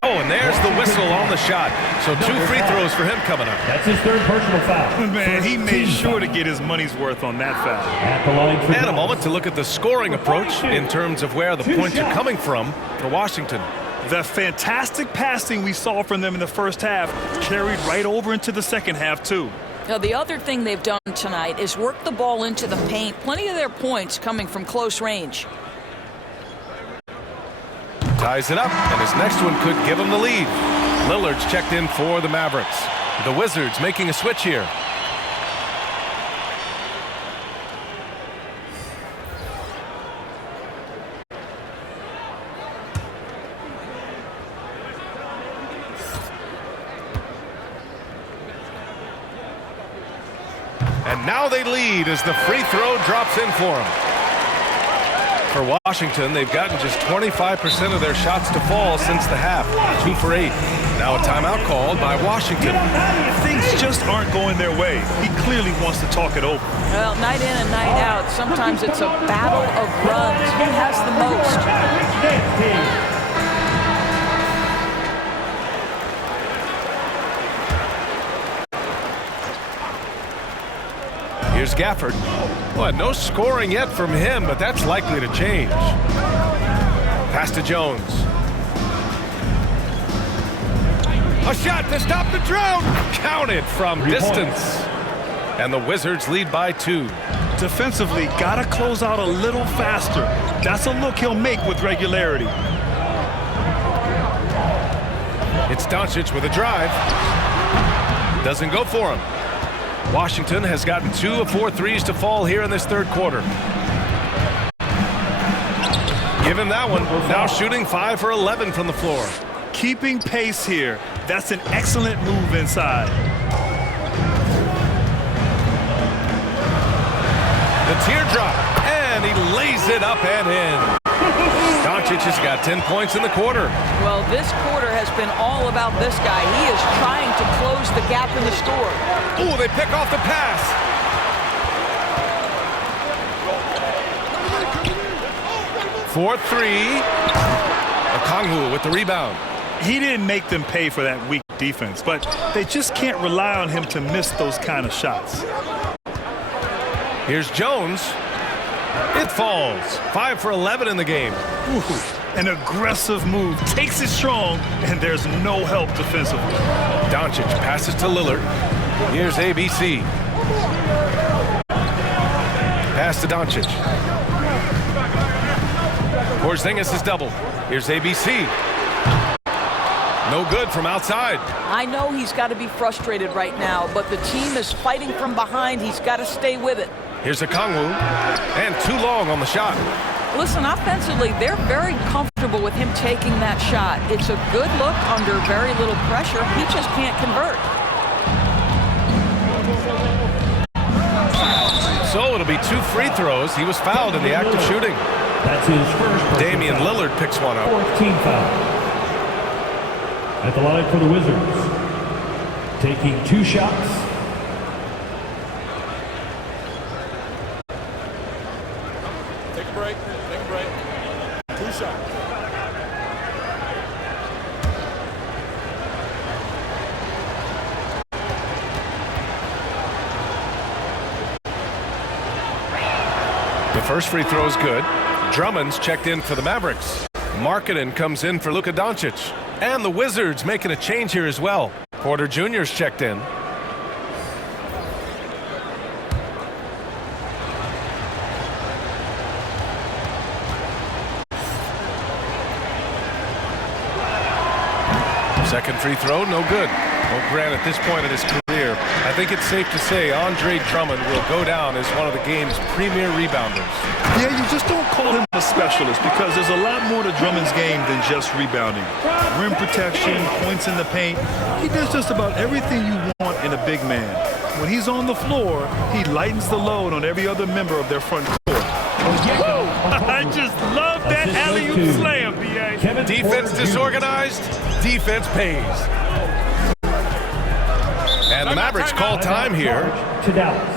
Oh, and there's the whistle on the shot. So 2 free throws for him coming up. That's his third personal foul. Man, he made sure to get his money's worth on that foul. At the line for And a moment to look at the scoring approach in terms of where the points are coming from for Washington. The fantastic passing we saw from them in the first half carried right over into the second half, too. Now, the other thing they've done tonight is work the ball into the paint. Plenty of their points coming from close range. Ties it up, and his next one could give him the lead. Lillard's checked in for the Mavericks. The Wizards making a switch here. And now they lead as the free throw drops in for them. For Washington, they've gotten just 25% of their shots to fall since the half. 2 for 8. Now a timeout called by Washington. Things just aren't going their way. He clearly wants to talk it over. Well, night in and night out, sometimes it's a battle of runs. Who has the most? Here's Gafford. Well, no scoring yet from him, but that's likely to change. Pass to Jones. A shot to stop the drought. Counted from distance. And the Wizards lead by 2. Defensively, gotta close out a little faster. That's a look he'll make with regularity. It's Doncic with a drive. Doesn't go for him. Washington has gotten 2 of 4 threes to fall here in this third quarter. Give him that one. Now shooting 5 for 11 from the floor. Keeping pace here. That's an excellent move inside. The teardrop, and he lays it up and in. Doncic has got 10 points in the quarter. Well, this quarter has been all about this guy. He is trying to close the gap in the score. Oh, they pick off the pass. For 3. Okongwu with the rebound. He didn't make them pay for that weak defense, but they just can't rely on him to miss those kind of shots. Here's Jones. It falls. 5 for 11 in the game. Ooh, an aggressive move. Takes it strong, and there's no help defensively. Doncic passes to Lillard. Here's ABC. Pass to Doncic. Porzingis is double. Here's ABC. No good from outside. I know he's got to be frustrated right now, but the team is fighting from behind. He's got to stay with it. Here's Okongwu, and too long on the shot. Listen, offensively, they're very comfortable with him taking that shot. It's a good look under very little pressure. He just can't convert. So it'll be 2 free throws. He was fouled in the act of shooting. That's his first. Damian Lillard picks one up. 14 foul. At the line for the Wizards, taking 2 shots. Take a break. Take a break. 2 shots. The first free throw is good. Drummond's checked in for the Mavericks. Markkanen comes in for Luka Doncic. And the Wizards making a change here as well. Porter Jr.'s checked in. Second free throw, no good. Well, Grant, at this point in his career, I think it's safe to say Andre Drummond will go down as one of the game's premier rebounders. Yeah, you just don't call him a specialist because there's a lot more to Drummond's game than just rebounding. Rim protection, points in the paint. He does just about everything you want in a big man. When he's on the floor, he lightens the load on every other member of their front court. I just love that alley-oop slam, B.A. Defense disorganized, defense pays. And the Mavericks call time here. To Dallas.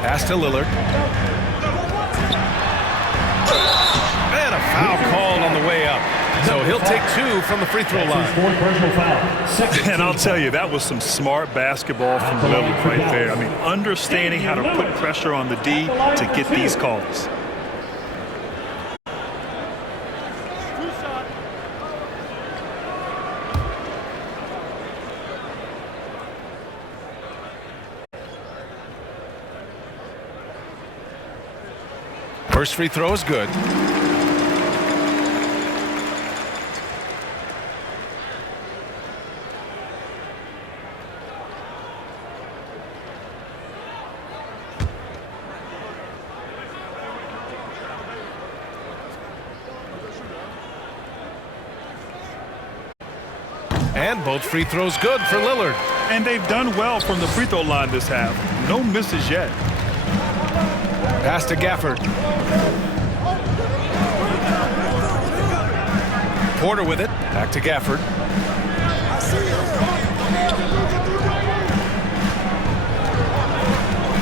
Pass to Lillard. And a foul called on the way up. So he'll take 2 from the free throw line. And I'll tell you, that was some smart basketball from Lillard right there. I mean, understanding how to put pressure on the D to get these calls. First free throw is good. And both free throws good for Lillard. And they've done well from the free throw line this half. No misses yet. Pass to Gafford. Porter with it. Back to Gafford.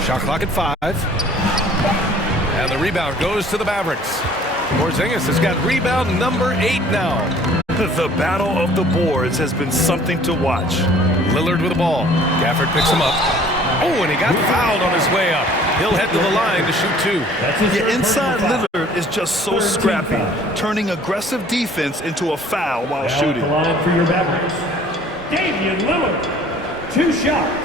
Shot clock at 5. And the rebound goes to the Mavericks. Porzingis has got rebound number 8 now. The battle of the boards has been something to watch. Lillard with the ball. Gafford picks him up. Oh, and he got fouled on his way up. He'll head to the line to shoot 2. Yeah, inside Lillard is just so scrappy, turning aggressive defense into a foul while shooting. The line for your Mavericks. Damian Lillard, 2 shots.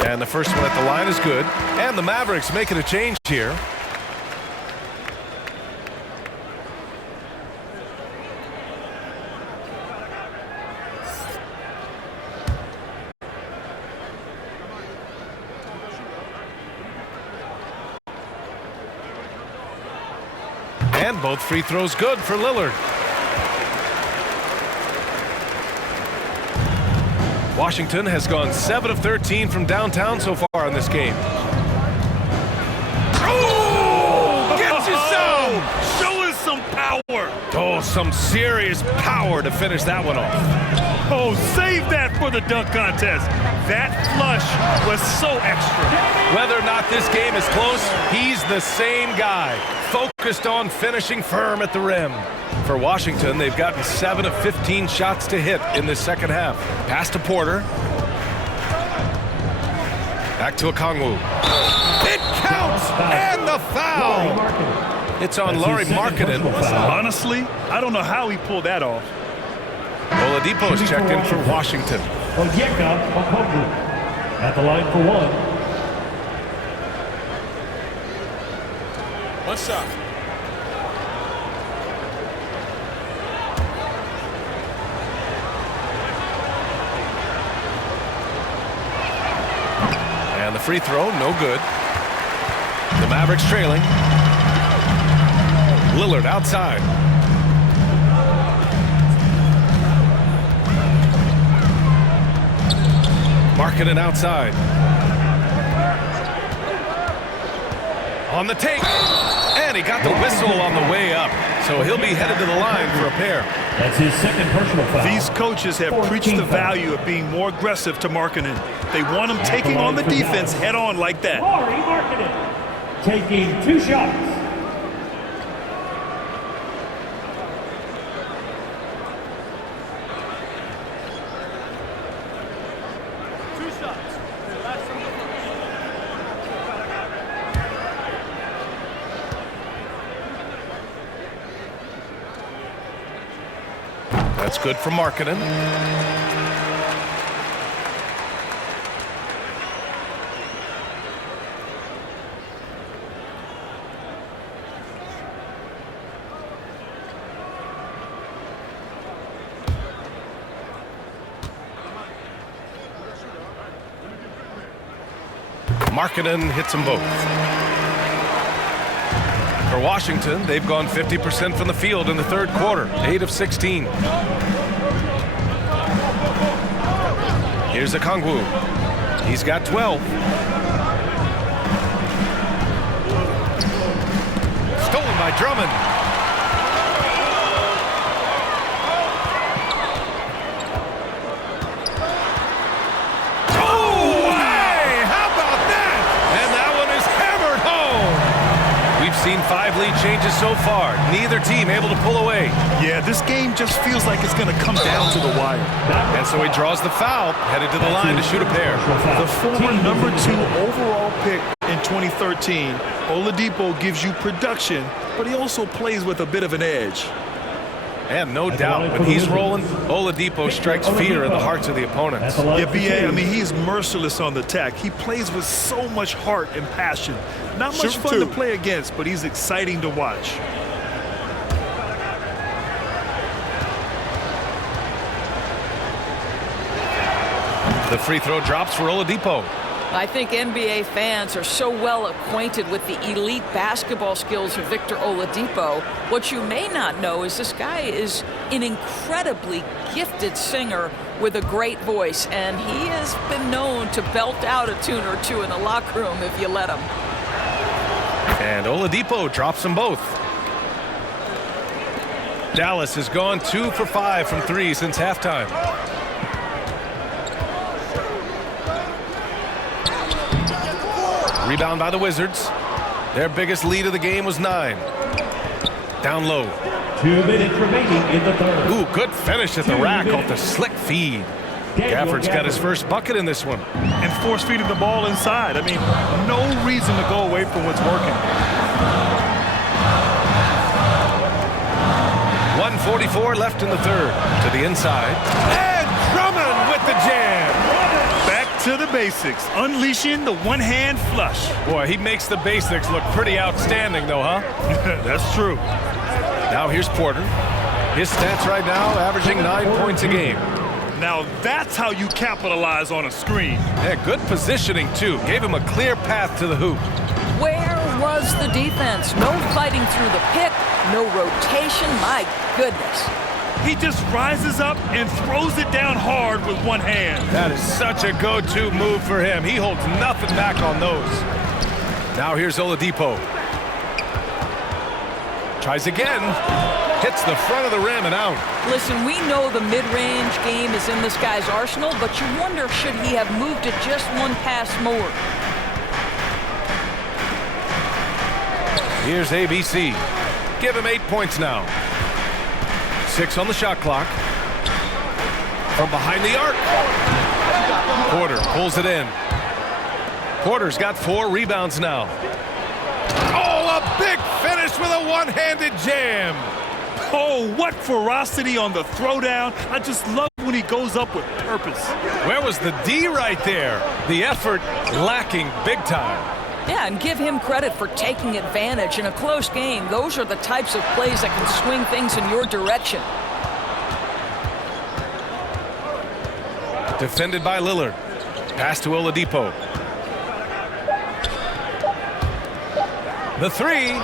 And the first one at the line is good. And the Mavericks making a change here. And both free throws good for Lillard. Washington has gone 7 of 13 from downtown so far in this game. Oh! Gets you some! Show us some power! Oh, some serious power to finish that one off. Oh, save that for the dunk contest. That flush was so extra. Whether or not this game is close, he's the same guy, focused on finishing firm at the rim. For Washington, they've gotten 7 of 15 shots to hit in this second half. Pass to Porter. Back to Okongwu. It counts! And the foul! It's on Lauri Markkanen. Honestly, I don't know how he pulled that off. Oladipo's checked in for Washington. Onyeka Okongwu at the line for 1. One shot. And the free throw, no good. The Mavericks trailing. Lillard outside. Markkanen outside. On the take. And he got the whistle on the way up. So he'll be headed to the line for a pair. That's his second personal foul. These coaches have preached the value of being more aggressive to Markkanen. They want him taking on the defense head on like that. Laurie Markkanen taking 2 shots. That's good for Markkanen. Markkanen hits them both. For Washington, they've gone 50% from the field in the third quarter, 8 of 16. Here's Okongwu. He's got 12. Stolen by Drummond. Seen 5 lead changes so far. Neither team able to pull away. Yeah, this game just feels like it's going to come down to the wire. And so he draws the foul, headed to the line to shoot a pair. The former number 2 overall pick in 2013, Oladipo gives you production, but he also plays with a bit of an edge. And no doubt, when he's rolling, Oladipo strikes fear in the hearts of the opponents. Yeah, B.A., I mean, he's merciless on the attack. He plays with so much heart and passion. Not much fun to play against, but he's exciting to watch. The free throw drops for Oladipo. I think NBA fans are so well acquainted with the elite basketball skills of Victor Oladipo. What you may not know is this guy is an incredibly gifted singer with a great voice, and he has been known to belt out a tune or two in the locker room if you let him. And Oladipo drops them both. Dallas has gone 2 for 5 from 3 since halftime. Rebound by the Wizards. Their biggest lead of the game was 9. Down low. 2 minutes remaining in the third. Ooh, good finish at the rack off the slick feed. Gafford's got his first bucket in this one. And force feeding the ball inside. I mean, no reason to go away from what's working. 1:44 left in the third. To the inside. And Drummond with the jam. Back to the basics. Unleashing the one-hand flush. Boy, he makes the basics look pretty outstanding, though, huh? That's true. Now here's Porter. His stats right now averaging 9 points a game. Now that's how you capitalize on a screen. Yeah, good positioning, too. Gave him a clear path to the hoop. Where was the defense? No fighting through the pick, no rotation. My goodness. He just rises up and throws it down hard with one hand. That is such a go-to move for him. He holds nothing back on those. Now here's Oladipo. Tries again. Hits the front of the rim and out. Listen, we know the mid-range game is in this guy's arsenal, but you wonder, should he have moved it just one pass more? Here's ABC. Give him 8 points now. 6 on the shot clock. From behind the arc. Porter pulls it in. Porter's got 4 rebounds now. Oh, a big finish with a one-handed jam. Oh, what ferocity on the throwdown. I just love when he goes up with purpose. Where was the D right there? The effort lacking big time. Yeah, and give him credit for taking advantage in a close game. Those are the types of plays that can swing things in your direction. Defended by Lillard. Pass to Oladipo. The 3.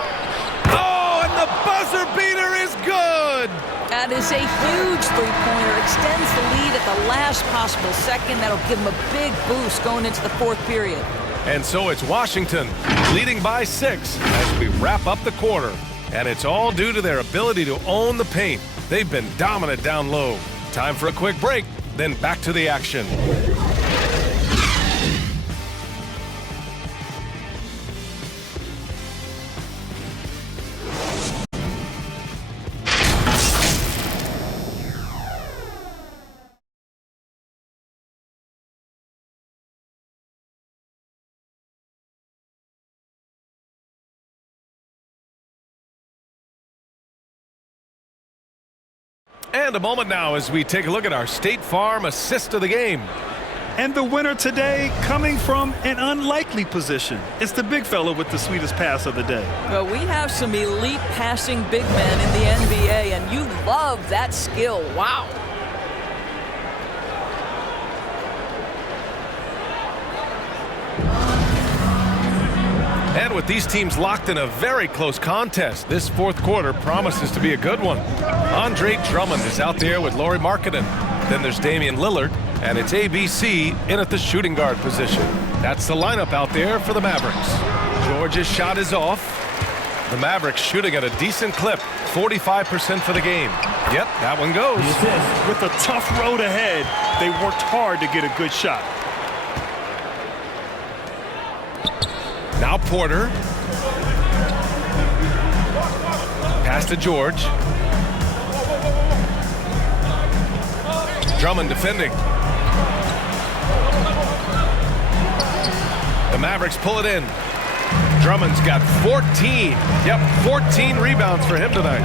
Oh, and the buzzer beater is good. That is a huge three-pointer. Extends the lead at the last possible second. That'll give him a big boost going into the fourth period. And so it's Washington leading by 6 as we wrap up the quarter. And it's all due to their ability to own the paint. They've been dominant down low. Time for a quick break, then back to the action. And a moment now as we take a look at our State Farm assist of the game. And the winner today coming from an unlikely position. It's the big fella with the sweetest pass of the day. Well, we have some elite passing big men in the NBA, and you love that skill. Wow. And with these teams locked in a very close contest, this fourth quarter promises to be a good one. Andre Drummond is out there with Lauri Markkanen. Then there's Damian Lillard, and it's ABC in at the shooting guard position. That's the lineup out there for the Mavericks. George's shot is off. The Mavericks shooting at a decent clip, 45% for the game. Yep, that one goes. With a tough road ahead, they worked hard to get a good shot. Now Porter. Pass to George. Drummond defending. The Mavericks pull it in. Drummond's got 14. Yep, 14 rebounds for him tonight.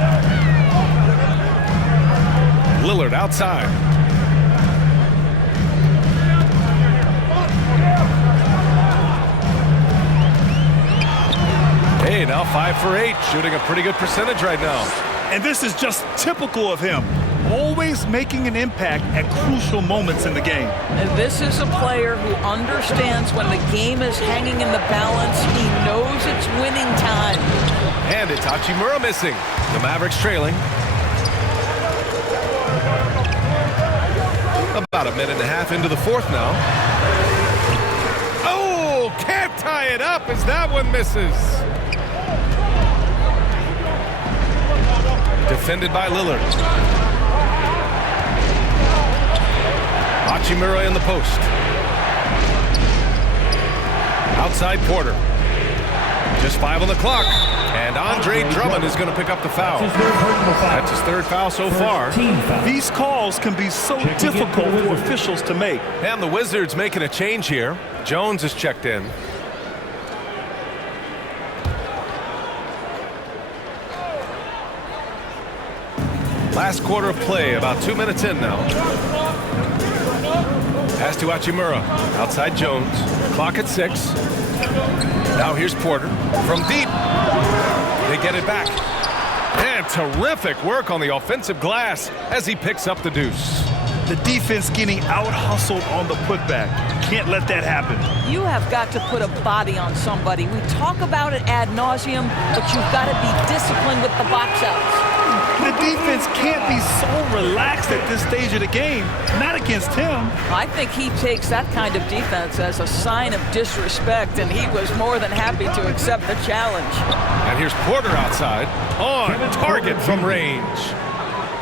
Lillard outside. Hey, now 5 for 8, shooting a pretty good percentage right now. And this is just typical of him. Always making an impact at crucial moments in the game. And this is a player who understands when the game is hanging in the balance. He knows it's winning time. And it's Hachimura missing. The Mavericks trailing. About a minute and a half into the fourth now. Oh, can't tie it up as that one misses. Defended by Lillard. Hachimura in the post. Outside Porter. Just 5 on the clock. And Andre Drummond is going to pick up the foul. That's his third foul so far. These calls can be so difficult for officials to make. And the Wizards making a change here. Jones is checked in. Last quarter of play, about 2 minutes in now. Pass to Hachimura. Outside Jones. Clock at 6. Now here's Porter. From deep. They get it back. And terrific work on the offensive glass as he picks up the deuce. The defense getting out-hustled on the putback. Can't let that happen. You have got to put a body on somebody. We talk about it ad nauseum, but you've got to be disciplined with the box outs. The defense can't be so relaxed at this stage of the game. Not against him. I think he takes that kind of defense as a sign of disrespect, and he was more than happy to accept the challenge. And here's Porter outside. On target from range.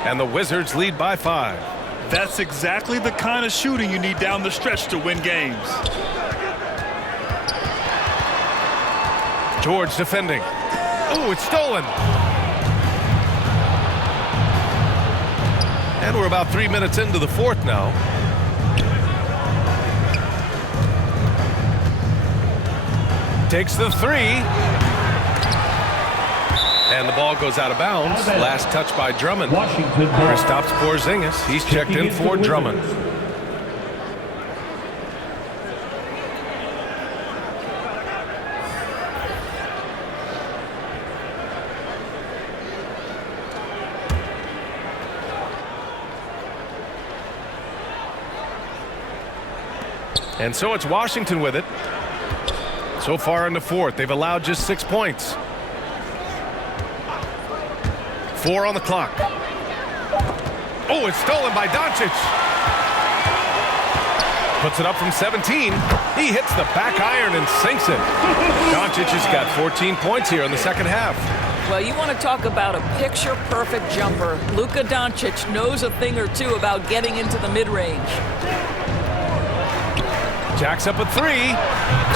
And the Wizards lead by 5. That's exactly the kind of shooting you need down the stretch to win games. George defending. Oh, it's stolen. And we're about 3 minutes into the fourth now. Takes the 3. And the ball goes out of bounds. Last touch by Drummond. Kristaps Porzingis. He's checked in for Drummond. And so it's Washington with it. So far in the fourth, they've allowed just 6 points. 4 on the clock. Oh, it's stolen by Doncic. Puts it up from 17. He hits the back iron and sinks it. Doncic has got 14 points here in the second half. Well, you want to talk about a picture-perfect jumper. Luka Doncic knows a thing or two about getting into the mid-range. Jacks up a 3.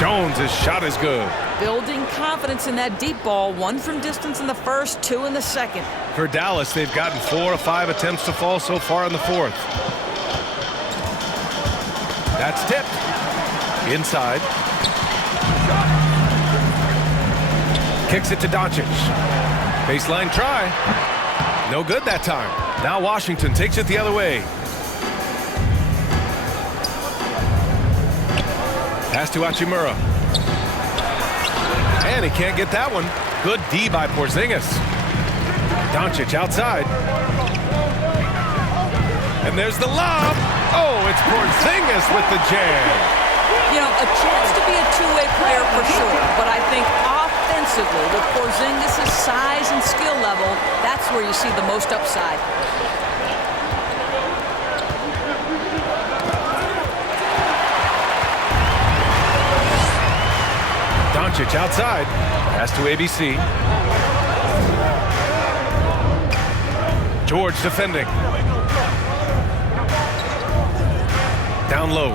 Jones' shot is good. Building confidence in that deep ball. 1 from distance in the first, 2 in the second. For Dallas, they've gotten 4 of 5 attempts to fall so far in the fourth. That's tipped. Inside. Kicks it to Doncic. Baseline try. No good that time. Now Washington takes it the other way. Pass to Hachimura. And he can't get that one. Good D by Porzingis. Doncic outside. And there's the lob. Oh, it's Porzingis with the jam. You know, a chance to be a two-way player for sure, but I think offensively, with Porzingis' size and skill level, that's where you see the most upside. Doncic outside. Pass to ABC. George defending. Down low.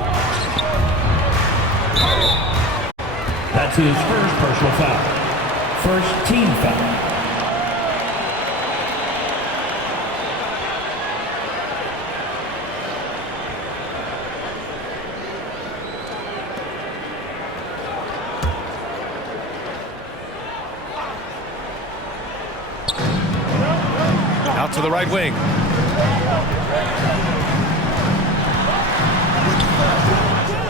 That's his first personal foul. First team foul. Out to the right wing.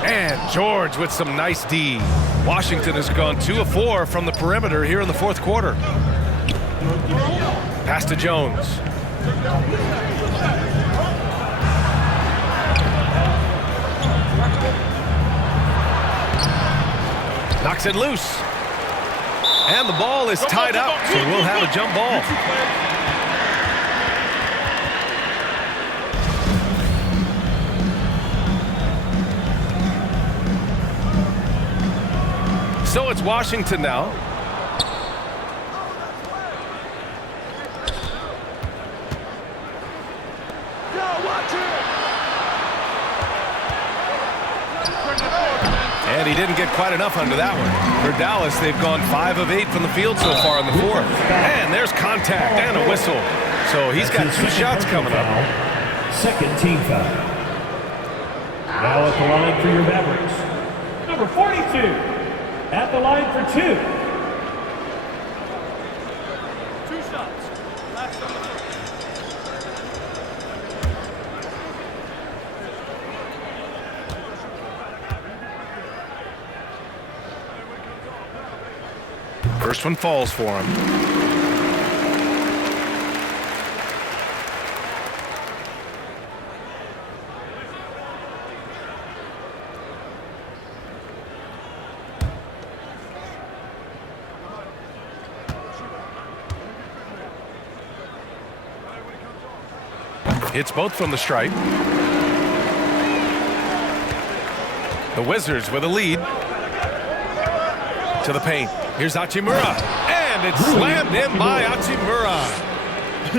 And George with some nice D. Washington has gone 2 of 4 from the perimeter here in the fourth quarter. Pass to Jones. Knocks it loose. And the ball is tied up, so we'll have a jump ball. So it's Washington now. And he didn't get quite enough under that one. For Dallas, they've gone 5 of 8 from the field so far in the fourth. And there's contact and a whistle. So he's got 2 shots coming up. Second team foul. Now at the line for your Mavericks, number 42. At the line for 2. 2 shots. Last on the First one falls for him. Hits both from the stripe. The Wizards with a lead. To the paint. Here's Hachimura. And it's slammed in by Hachimura.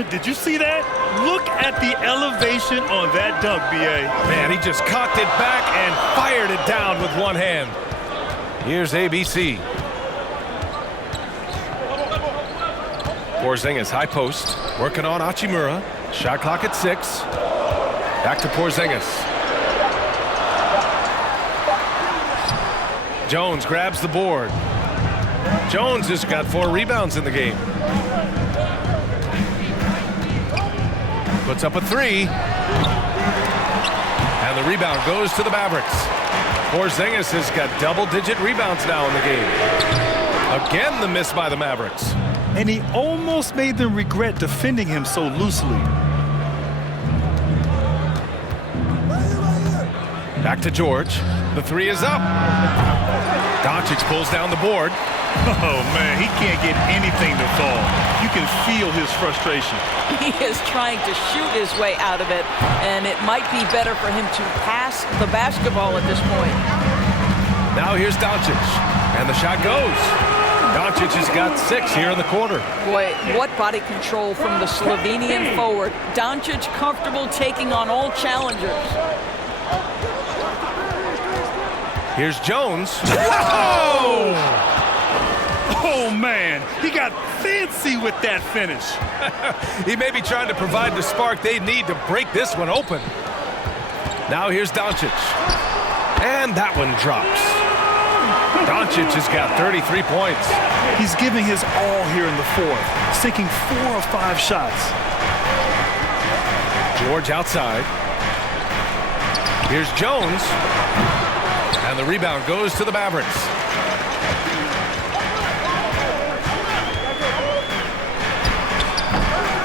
Did you see that? Look at the elevation on that dunk, B.A. Man, he just cocked it back and fired it down with one hand. Here's ABC. Porzingis, high post. Working on Hachimura. Shot clock at 6. Back to Porzingis. Jones grabs the board. Jones has got 4 rebounds in the game. Puts up a 3. And the rebound goes to the Mavericks. Porzingis has got double-digit rebounds now in the game. Again, the miss by the Mavericks. And he almost made them regret defending him so loosely. Back to George. The 3 is up. Doncic pulls down the board. Oh, man, he can't get anything to fall. You can feel his frustration. He is trying to shoot his way out of it, and it might be better for him to pass the basketball at this point. Now here's Doncic, and the shot goes. Doncic has got 6 here in the quarter. Boy, what body control from the Slovenian forward. Doncic comfortable taking on all challengers. Here's Jones. Whoa! Oh, man, he got fancy with that finish. He may be trying to provide the spark they need to break this one open. Now here's Doncic. And that one drops. Doncic has got 33 points. He's giving his all here in the fourth, sinking 4 or 5 shots. George outside. Here's Jones. And the rebound goes to the Mavericks.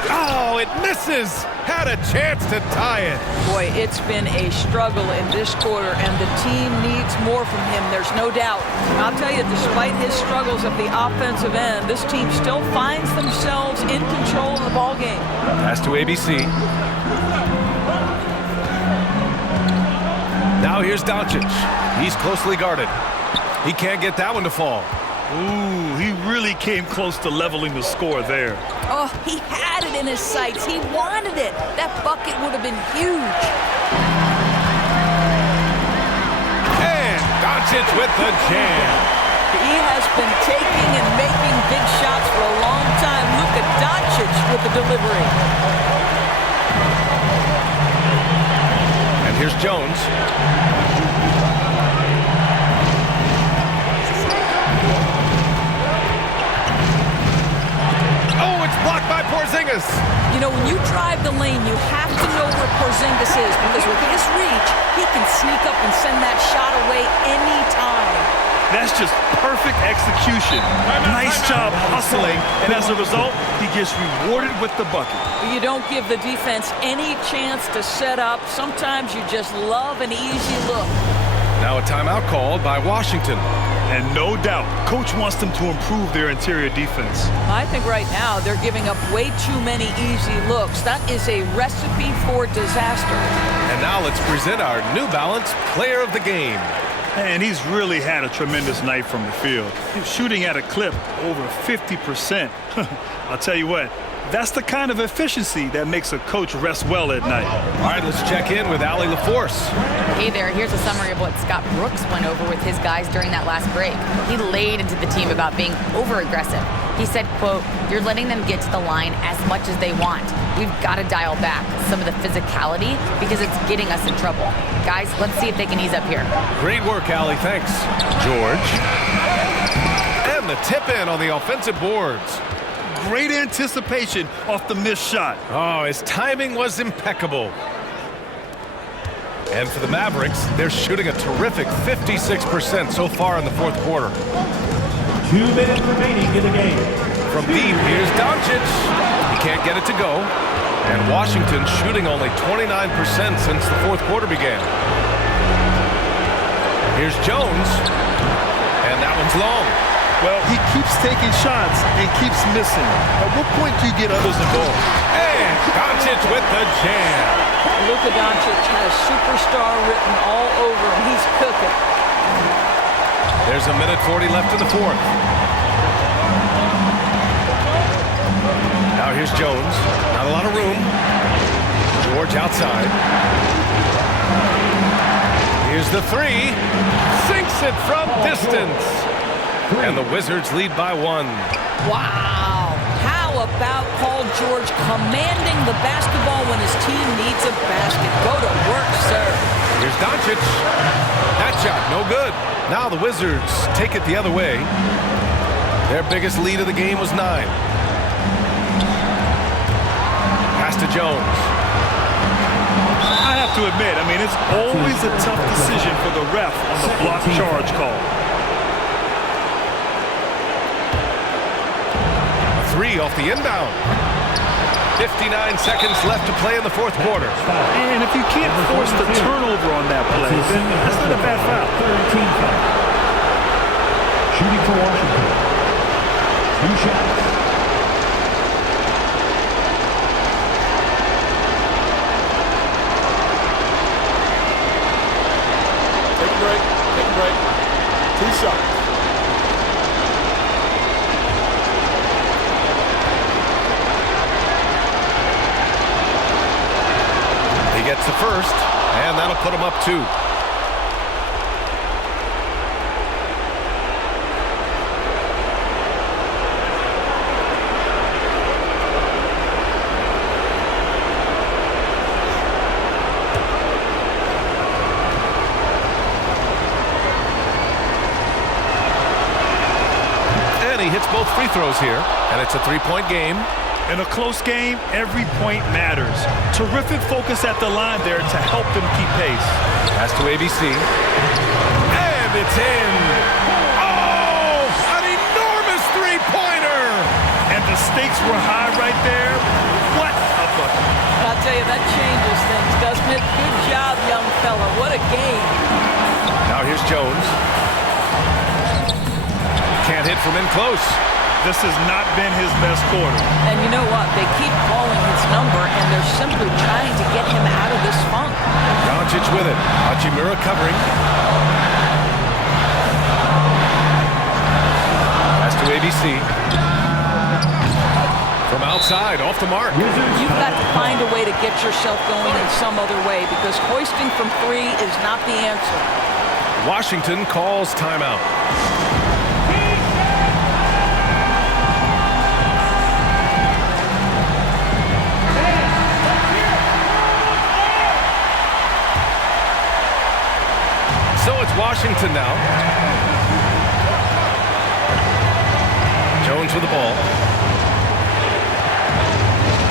Oh, it misses. Had a chance to tie it. Boy, it's been a struggle in this quarter, and the team needs more from him. There's no doubt. I'll tell you, despite his struggles at the offensive end, this team still finds themselves in control of the ball game. Pass to ABC. Now here's Doncic. He's closely guarded. He can't get that one to fall. Ooh, he really came close to leveling the score there. Oh, he had it in his sights. He wanted it. That bucket would have been huge. And Doncic with the jam. He has been taking and making big shots for a long time. Look at Doncic with the delivery. And here's Jones. Blocked by Porzingis. You know, when you drive the lane, you have to know where Porzingis is, because with his reach, he can sneak up and send that shot away anytime. That's just perfect execution. Nice job hustling, and as a result, he gets rewarded with the bucket. You don't give the defense any chance to set up. Sometimes you just love an easy look. Now a timeout called by Washington. And no doubt, coach wants them to improve their interior defense. I think right now they're giving up way too many easy looks. That is a recipe for disaster. And now let's present our New Balance Player of the Game. And he's really had a tremendous night from the field. He's shooting at a clip over 50%. I'll tell you what, that's the kind of efficiency that makes a coach rest well at night. All right, let's check in with Allie LaForce. Hey there, here's a summary of what Scott Brooks went over with his guys during that last break. He laid into the team about being over-aggressive. He said, quote, "You're letting them get to the line as much as they want. We've got to dial back some of the physicality because it's getting us in trouble. Guys, let's see if they can ease up here." Great work, Allie. Thanks. George. And the tip-in on the offensive boards. Great anticipation off the missed shot. Oh, his timing was impeccable. And for the Mavericks, they're shooting a terrific 56% so far in the fourth quarter. 2 minutes remaining in the game. From deep, here's Doncic. He can't get it to go. And Washington shooting only 29% since the fourth quarter began. Here's Jones. And that one's long. Well, he keeps taking shots and keeps missing. At what point do you get others involved? And Doncic with the jam. Luka Doncic has superstar written all over him. He's cooking. There's a minute 40 left in the fourth. Now here's Jones. Not a lot of room. George outside. Here's the three. Sinks it from distance. And the Wizards lead by 1. Wow. How about Paul George commanding the basketball when his team needs a basket? Go to work, sir. Here's Doncic. That shot, no good. Now the Wizards take it the other way. Their biggest lead of the game was 9. Pass to Jones. I have to admit, it's always a tough decision for the ref on the block charge call. 3 off the inbound. 59 seconds left to play in the fourth quarter. And if you can't force the turnover on that play, then that's not a bad foul. Shooting for Washington. 2 shots. Take a break. Take a break. 2 shots. He gets the first, and that'll put him up 2. And he hits both free throws here, and it's a 3-point game. In a close game, every point matters. Terrific focus at the line there to help them keep pace. Pass to ABC. And it's in. Oh, an enormous three-pointer. And the stakes were high right there. What a bucket. I'll tell you, that changes things, doesn't it? Good job, young fella. What a game. Now here's Jones. Can't hit from in close. This has not been his best quarter. And you know what? They keep calling his number, and they're simply trying to get him out of this funk. Doncic with it. Hachimura covering. Pass to ABC. From outside, off the mark. You've got to find a way to get yourself going in some other way, because hoisting from 3 is not the answer. Washington calls timeout. So it's Washington now. Jones with the ball.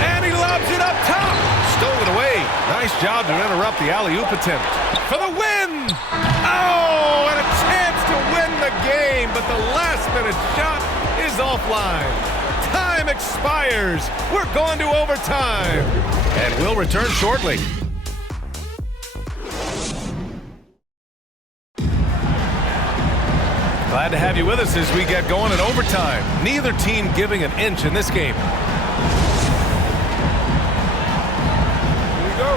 And he lobs it up top. Stolen away. Nice job to interrupt the alley-oop attempt. For the win! Oh, and a chance to win the game, but the last-minute shot is offline. Time expires. We're going to overtime. And we'll return shortly. Glad to have you with us as we get going in overtime. Neither team giving an inch in this game. Here we go.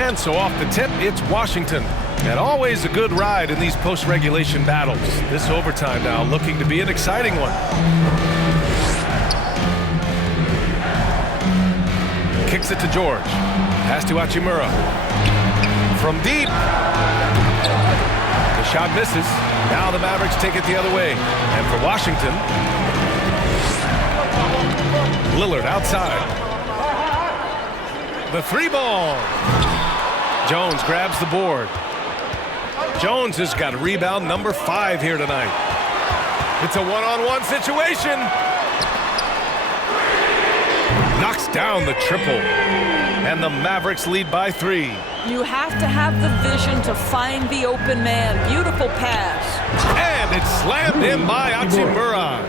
And so off the tip, it's Washington. And always a good ride in these post-regulation battles. This overtime now looking to be an exciting one. Kicks it to George. Pass to Hachimura. From deep. The shot misses. Now the Mavericks take it the other way. And for Washington, Lillard outside. The 3-ball. Jones grabs the board. Jones has got rebound number 5 here tonight. It's a one-on-one situation. Knocks down the triple. And the Mavericks lead by 3. You have to have the vision to find the open man. Beautiful pass. And it's slammed in by Hachimura.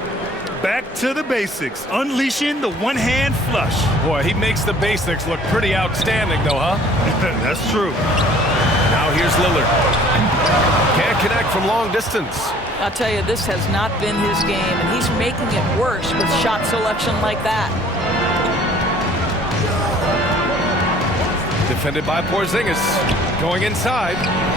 Back to the basics. Unleashing the one-hand flush. Boy, he makes the basics look pretty outstanding, though, huh? That's true. Now here's Lillard. Can't connect from long distance. I'll tell you, this has not been his game, and he's making it worse with shot selection like that. Defended by Porzingis. Going inside.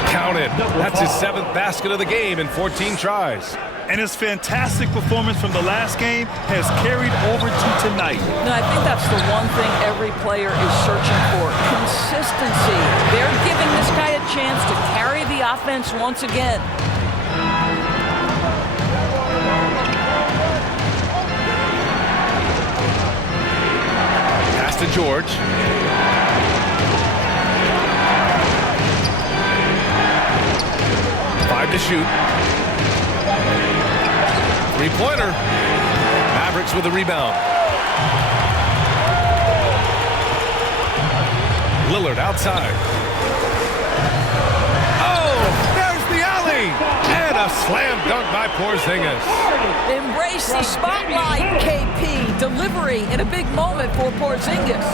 Counted. That's his 7th basket of the game in 14 tries. And his fantastic performance from the last game has carried over to tonight. No, I think that's the one thing every player is searching for. Consistency. They're giving this guy a chance to carry the offense once again. Pass to George. To shoot. 3-pointer. Mavericks with a rebound. Lillard outside. Oh, there's the alley. And a slam dunk by Porzingis. Embrace the spotlight, KP. Delivery in a big moment for Porzingis.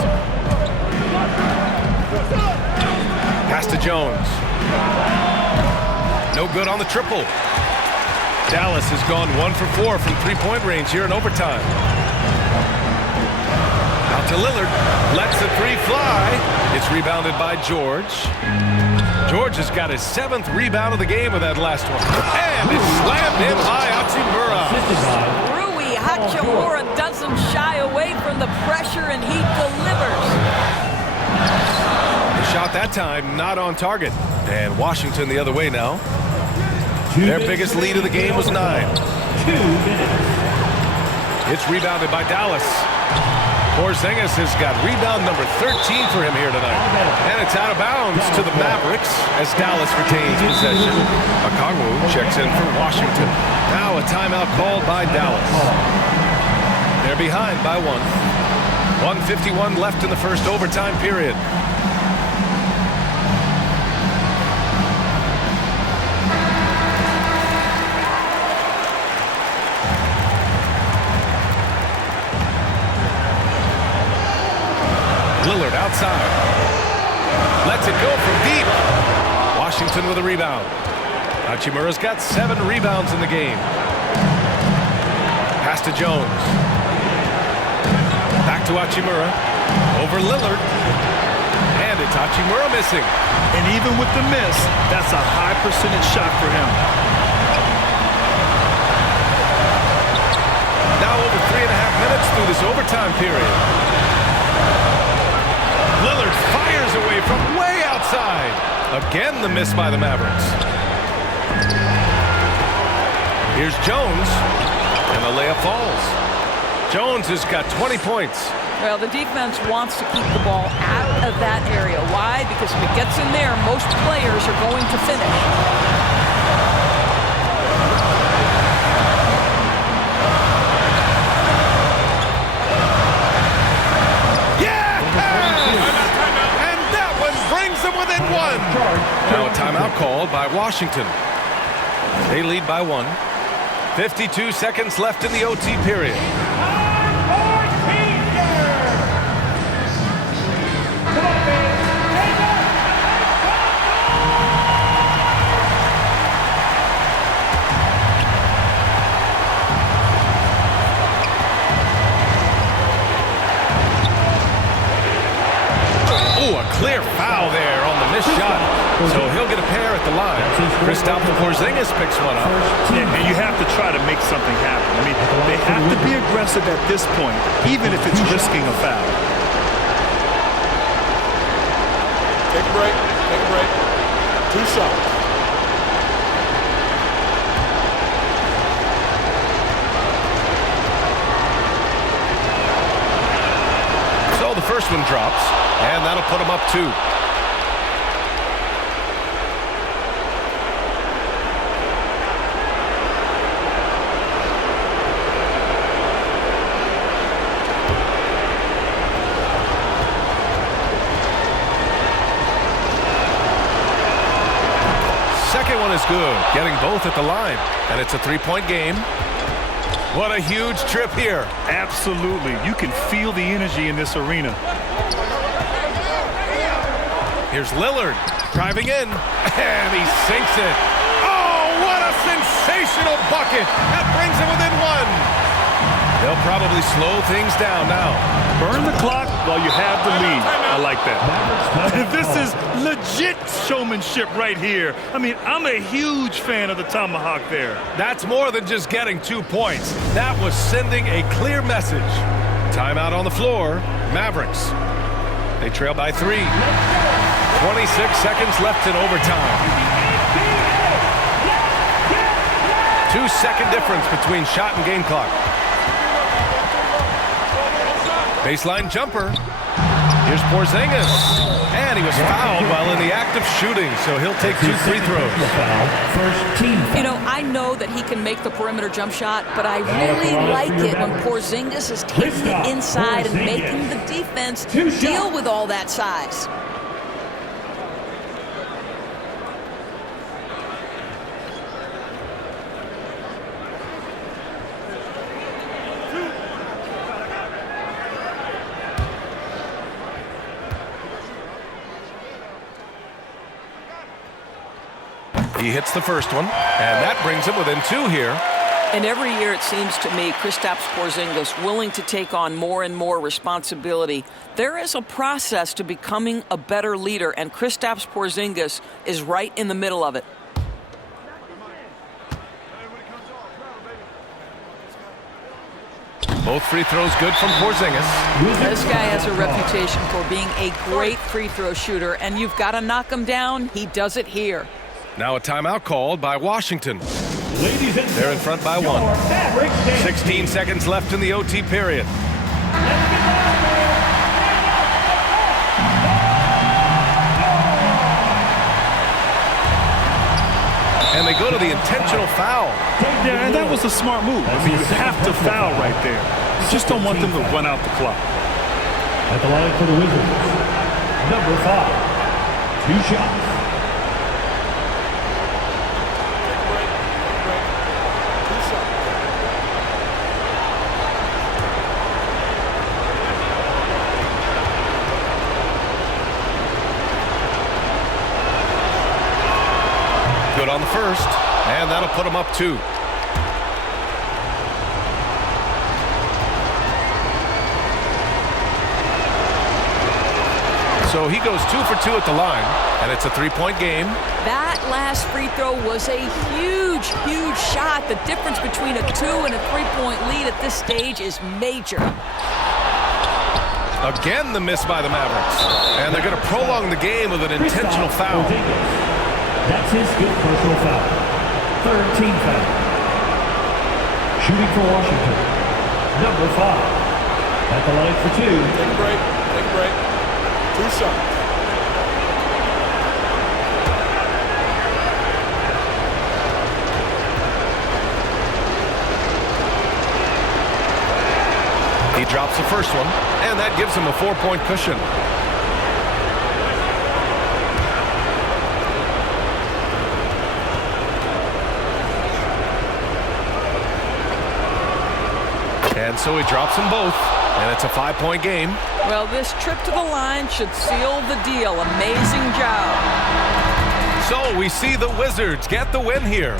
Pass to Jones. No good on the triple. Dallas has gone 1 for 4 from three-point range here in overtime. Out to Lillard. Lets the three fly. It's rebounded by George. George has got his 7th rebound of the game with that last one. And it's slammed in by Hachimura. Rui Hachimura doesn't shy away from the pressure, and he delivers. The shot that time not on target. And Washington the other way now. Their biggest lead of the game was 9. 2 minutes. It's rebounded by Dallas. Porzingis has got rebound number 13 for him here tonight. And it's out of bounds to the Mavericks as Dallas retains possession. Okongwu checks in for Washington. Now a timeout called by Dallas. They're behind by 1. 1:51 left in the first overtime period. Lillard outside. Lets it go from deep. Washington with a rebound. Hachimura's got 7 rebounds in the game. Pass to Jones. Back to Hachimura. Over Lillard. And it's Hachimura missing. And even with the miss, that's a high percentage shot for him. Now over 3.5 minutes through this overtime period. Lillard fires away from way outside. Again, the miss by the Mavericks. Here's Jones, and the layup falls. Jones has got 20 points. Well, the defense wants to keep the ball out of that area. Why? Because if it gets in there, most players are going to finish. Within 1. Now a timeout called by Washington. They lead by 1. 52 seconds left in the OT period. Ooh, a clear foul there on the missed shot. So he'll get a pair at the line. Kristaps Porzingis picks one up. And you have to try to make something happen. I mean, they have to be aggressive at this point, even if it's risking a foul. Take a break. Take a break. 2 shots. So the first one drops, and that'll put him up 2. Second one is good, getting both at the line, and it's a 3-point game. What a huge trip here. Absolutely. You can feel the energy in this arena. Here's Lillard driving in, and he sinks it. Oh, what a sensational bucket. That brings him within 1. They'll probably slow things down now. Burn the clock while you have the lead. I like that. This is legit showmanship right here. I mean, I'm a huge fan of the tomahawk there. That's more than just getting 2 points. That was sending a clear message. Timeout on the floor. Mavericks. They trail by 3. 26 seconds left in overtime. 2-second difference between shot and game clock. Baseline jumper. Here's Porzingis. And he was fouled while in the act of shooting, so he'll take 2 free throws. You know, I know that he can make the perimeter jump shot, but I really like it when Porzingis is taking it inside and making the defense deal with all that size. He hits the first one, and that brings him within 2 here. And every year it seems to me Kristaps Porzingis willing to take on more and more responsibility. There is a process to becoming a better leader, and Kristaps Porzingis is right in the middle of it. Both free throws good from Porzingis. This guy has a reputation for being a great free throw shooter, and you've got to knock him down. He does it here. Now a timeout called by Washington. Ladies and They're in front by 1. 16 seconds left in the OT period. And they go to the intentional foul. Yeah, and that was a smart move. I mean, you have to foul right there. You just don't want them to run out the clock. At the line for the Wizards, number 5, 2 shots. Good on the first, and that'll put him up 2. So he goes 2 for 2 at the line, and it's a 3-point game. That last free throw was a huge, huge shot. The difference between a 2 and a 3-point lead at this stage is major. Again, the miss by the Mavericks, and they're going to prolong the game with an intentional foul. That's his fifth personal foul. Third team foul. Shooting for Washington, number 5. At the line for 2. Take a break. Take a break. 2 shots. He drops the first one, and that gives him a 4-point cushion. And so he drops them both, and it's a 5-point game. Well, this trip to the line should seal the deal. Amazing job. So we see the Wizards get the win here.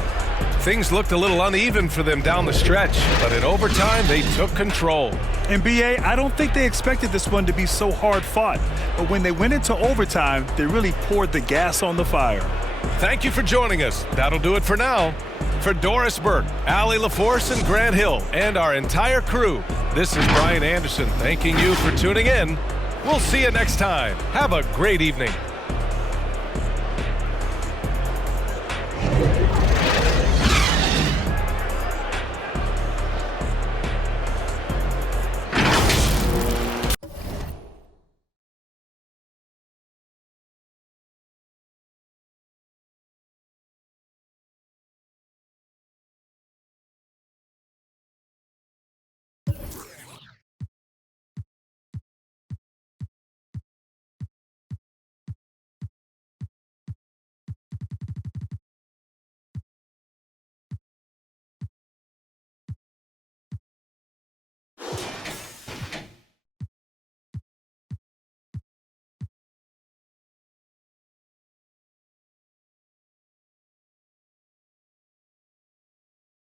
Things looked a little uneven for them down the stretch, but in overtime, they took control. And BA, I don't think they expected this one to be so hard fought. But when they went into overtime, they really poured the gas on the fire. Thank you for joining us. That'll do it for now. For Doris Burke, Allie LaForce, and Grant Hill, and our entire crew, this is Brian Anderson thanking you for tuning in. We'll see you next time. Have a great evening.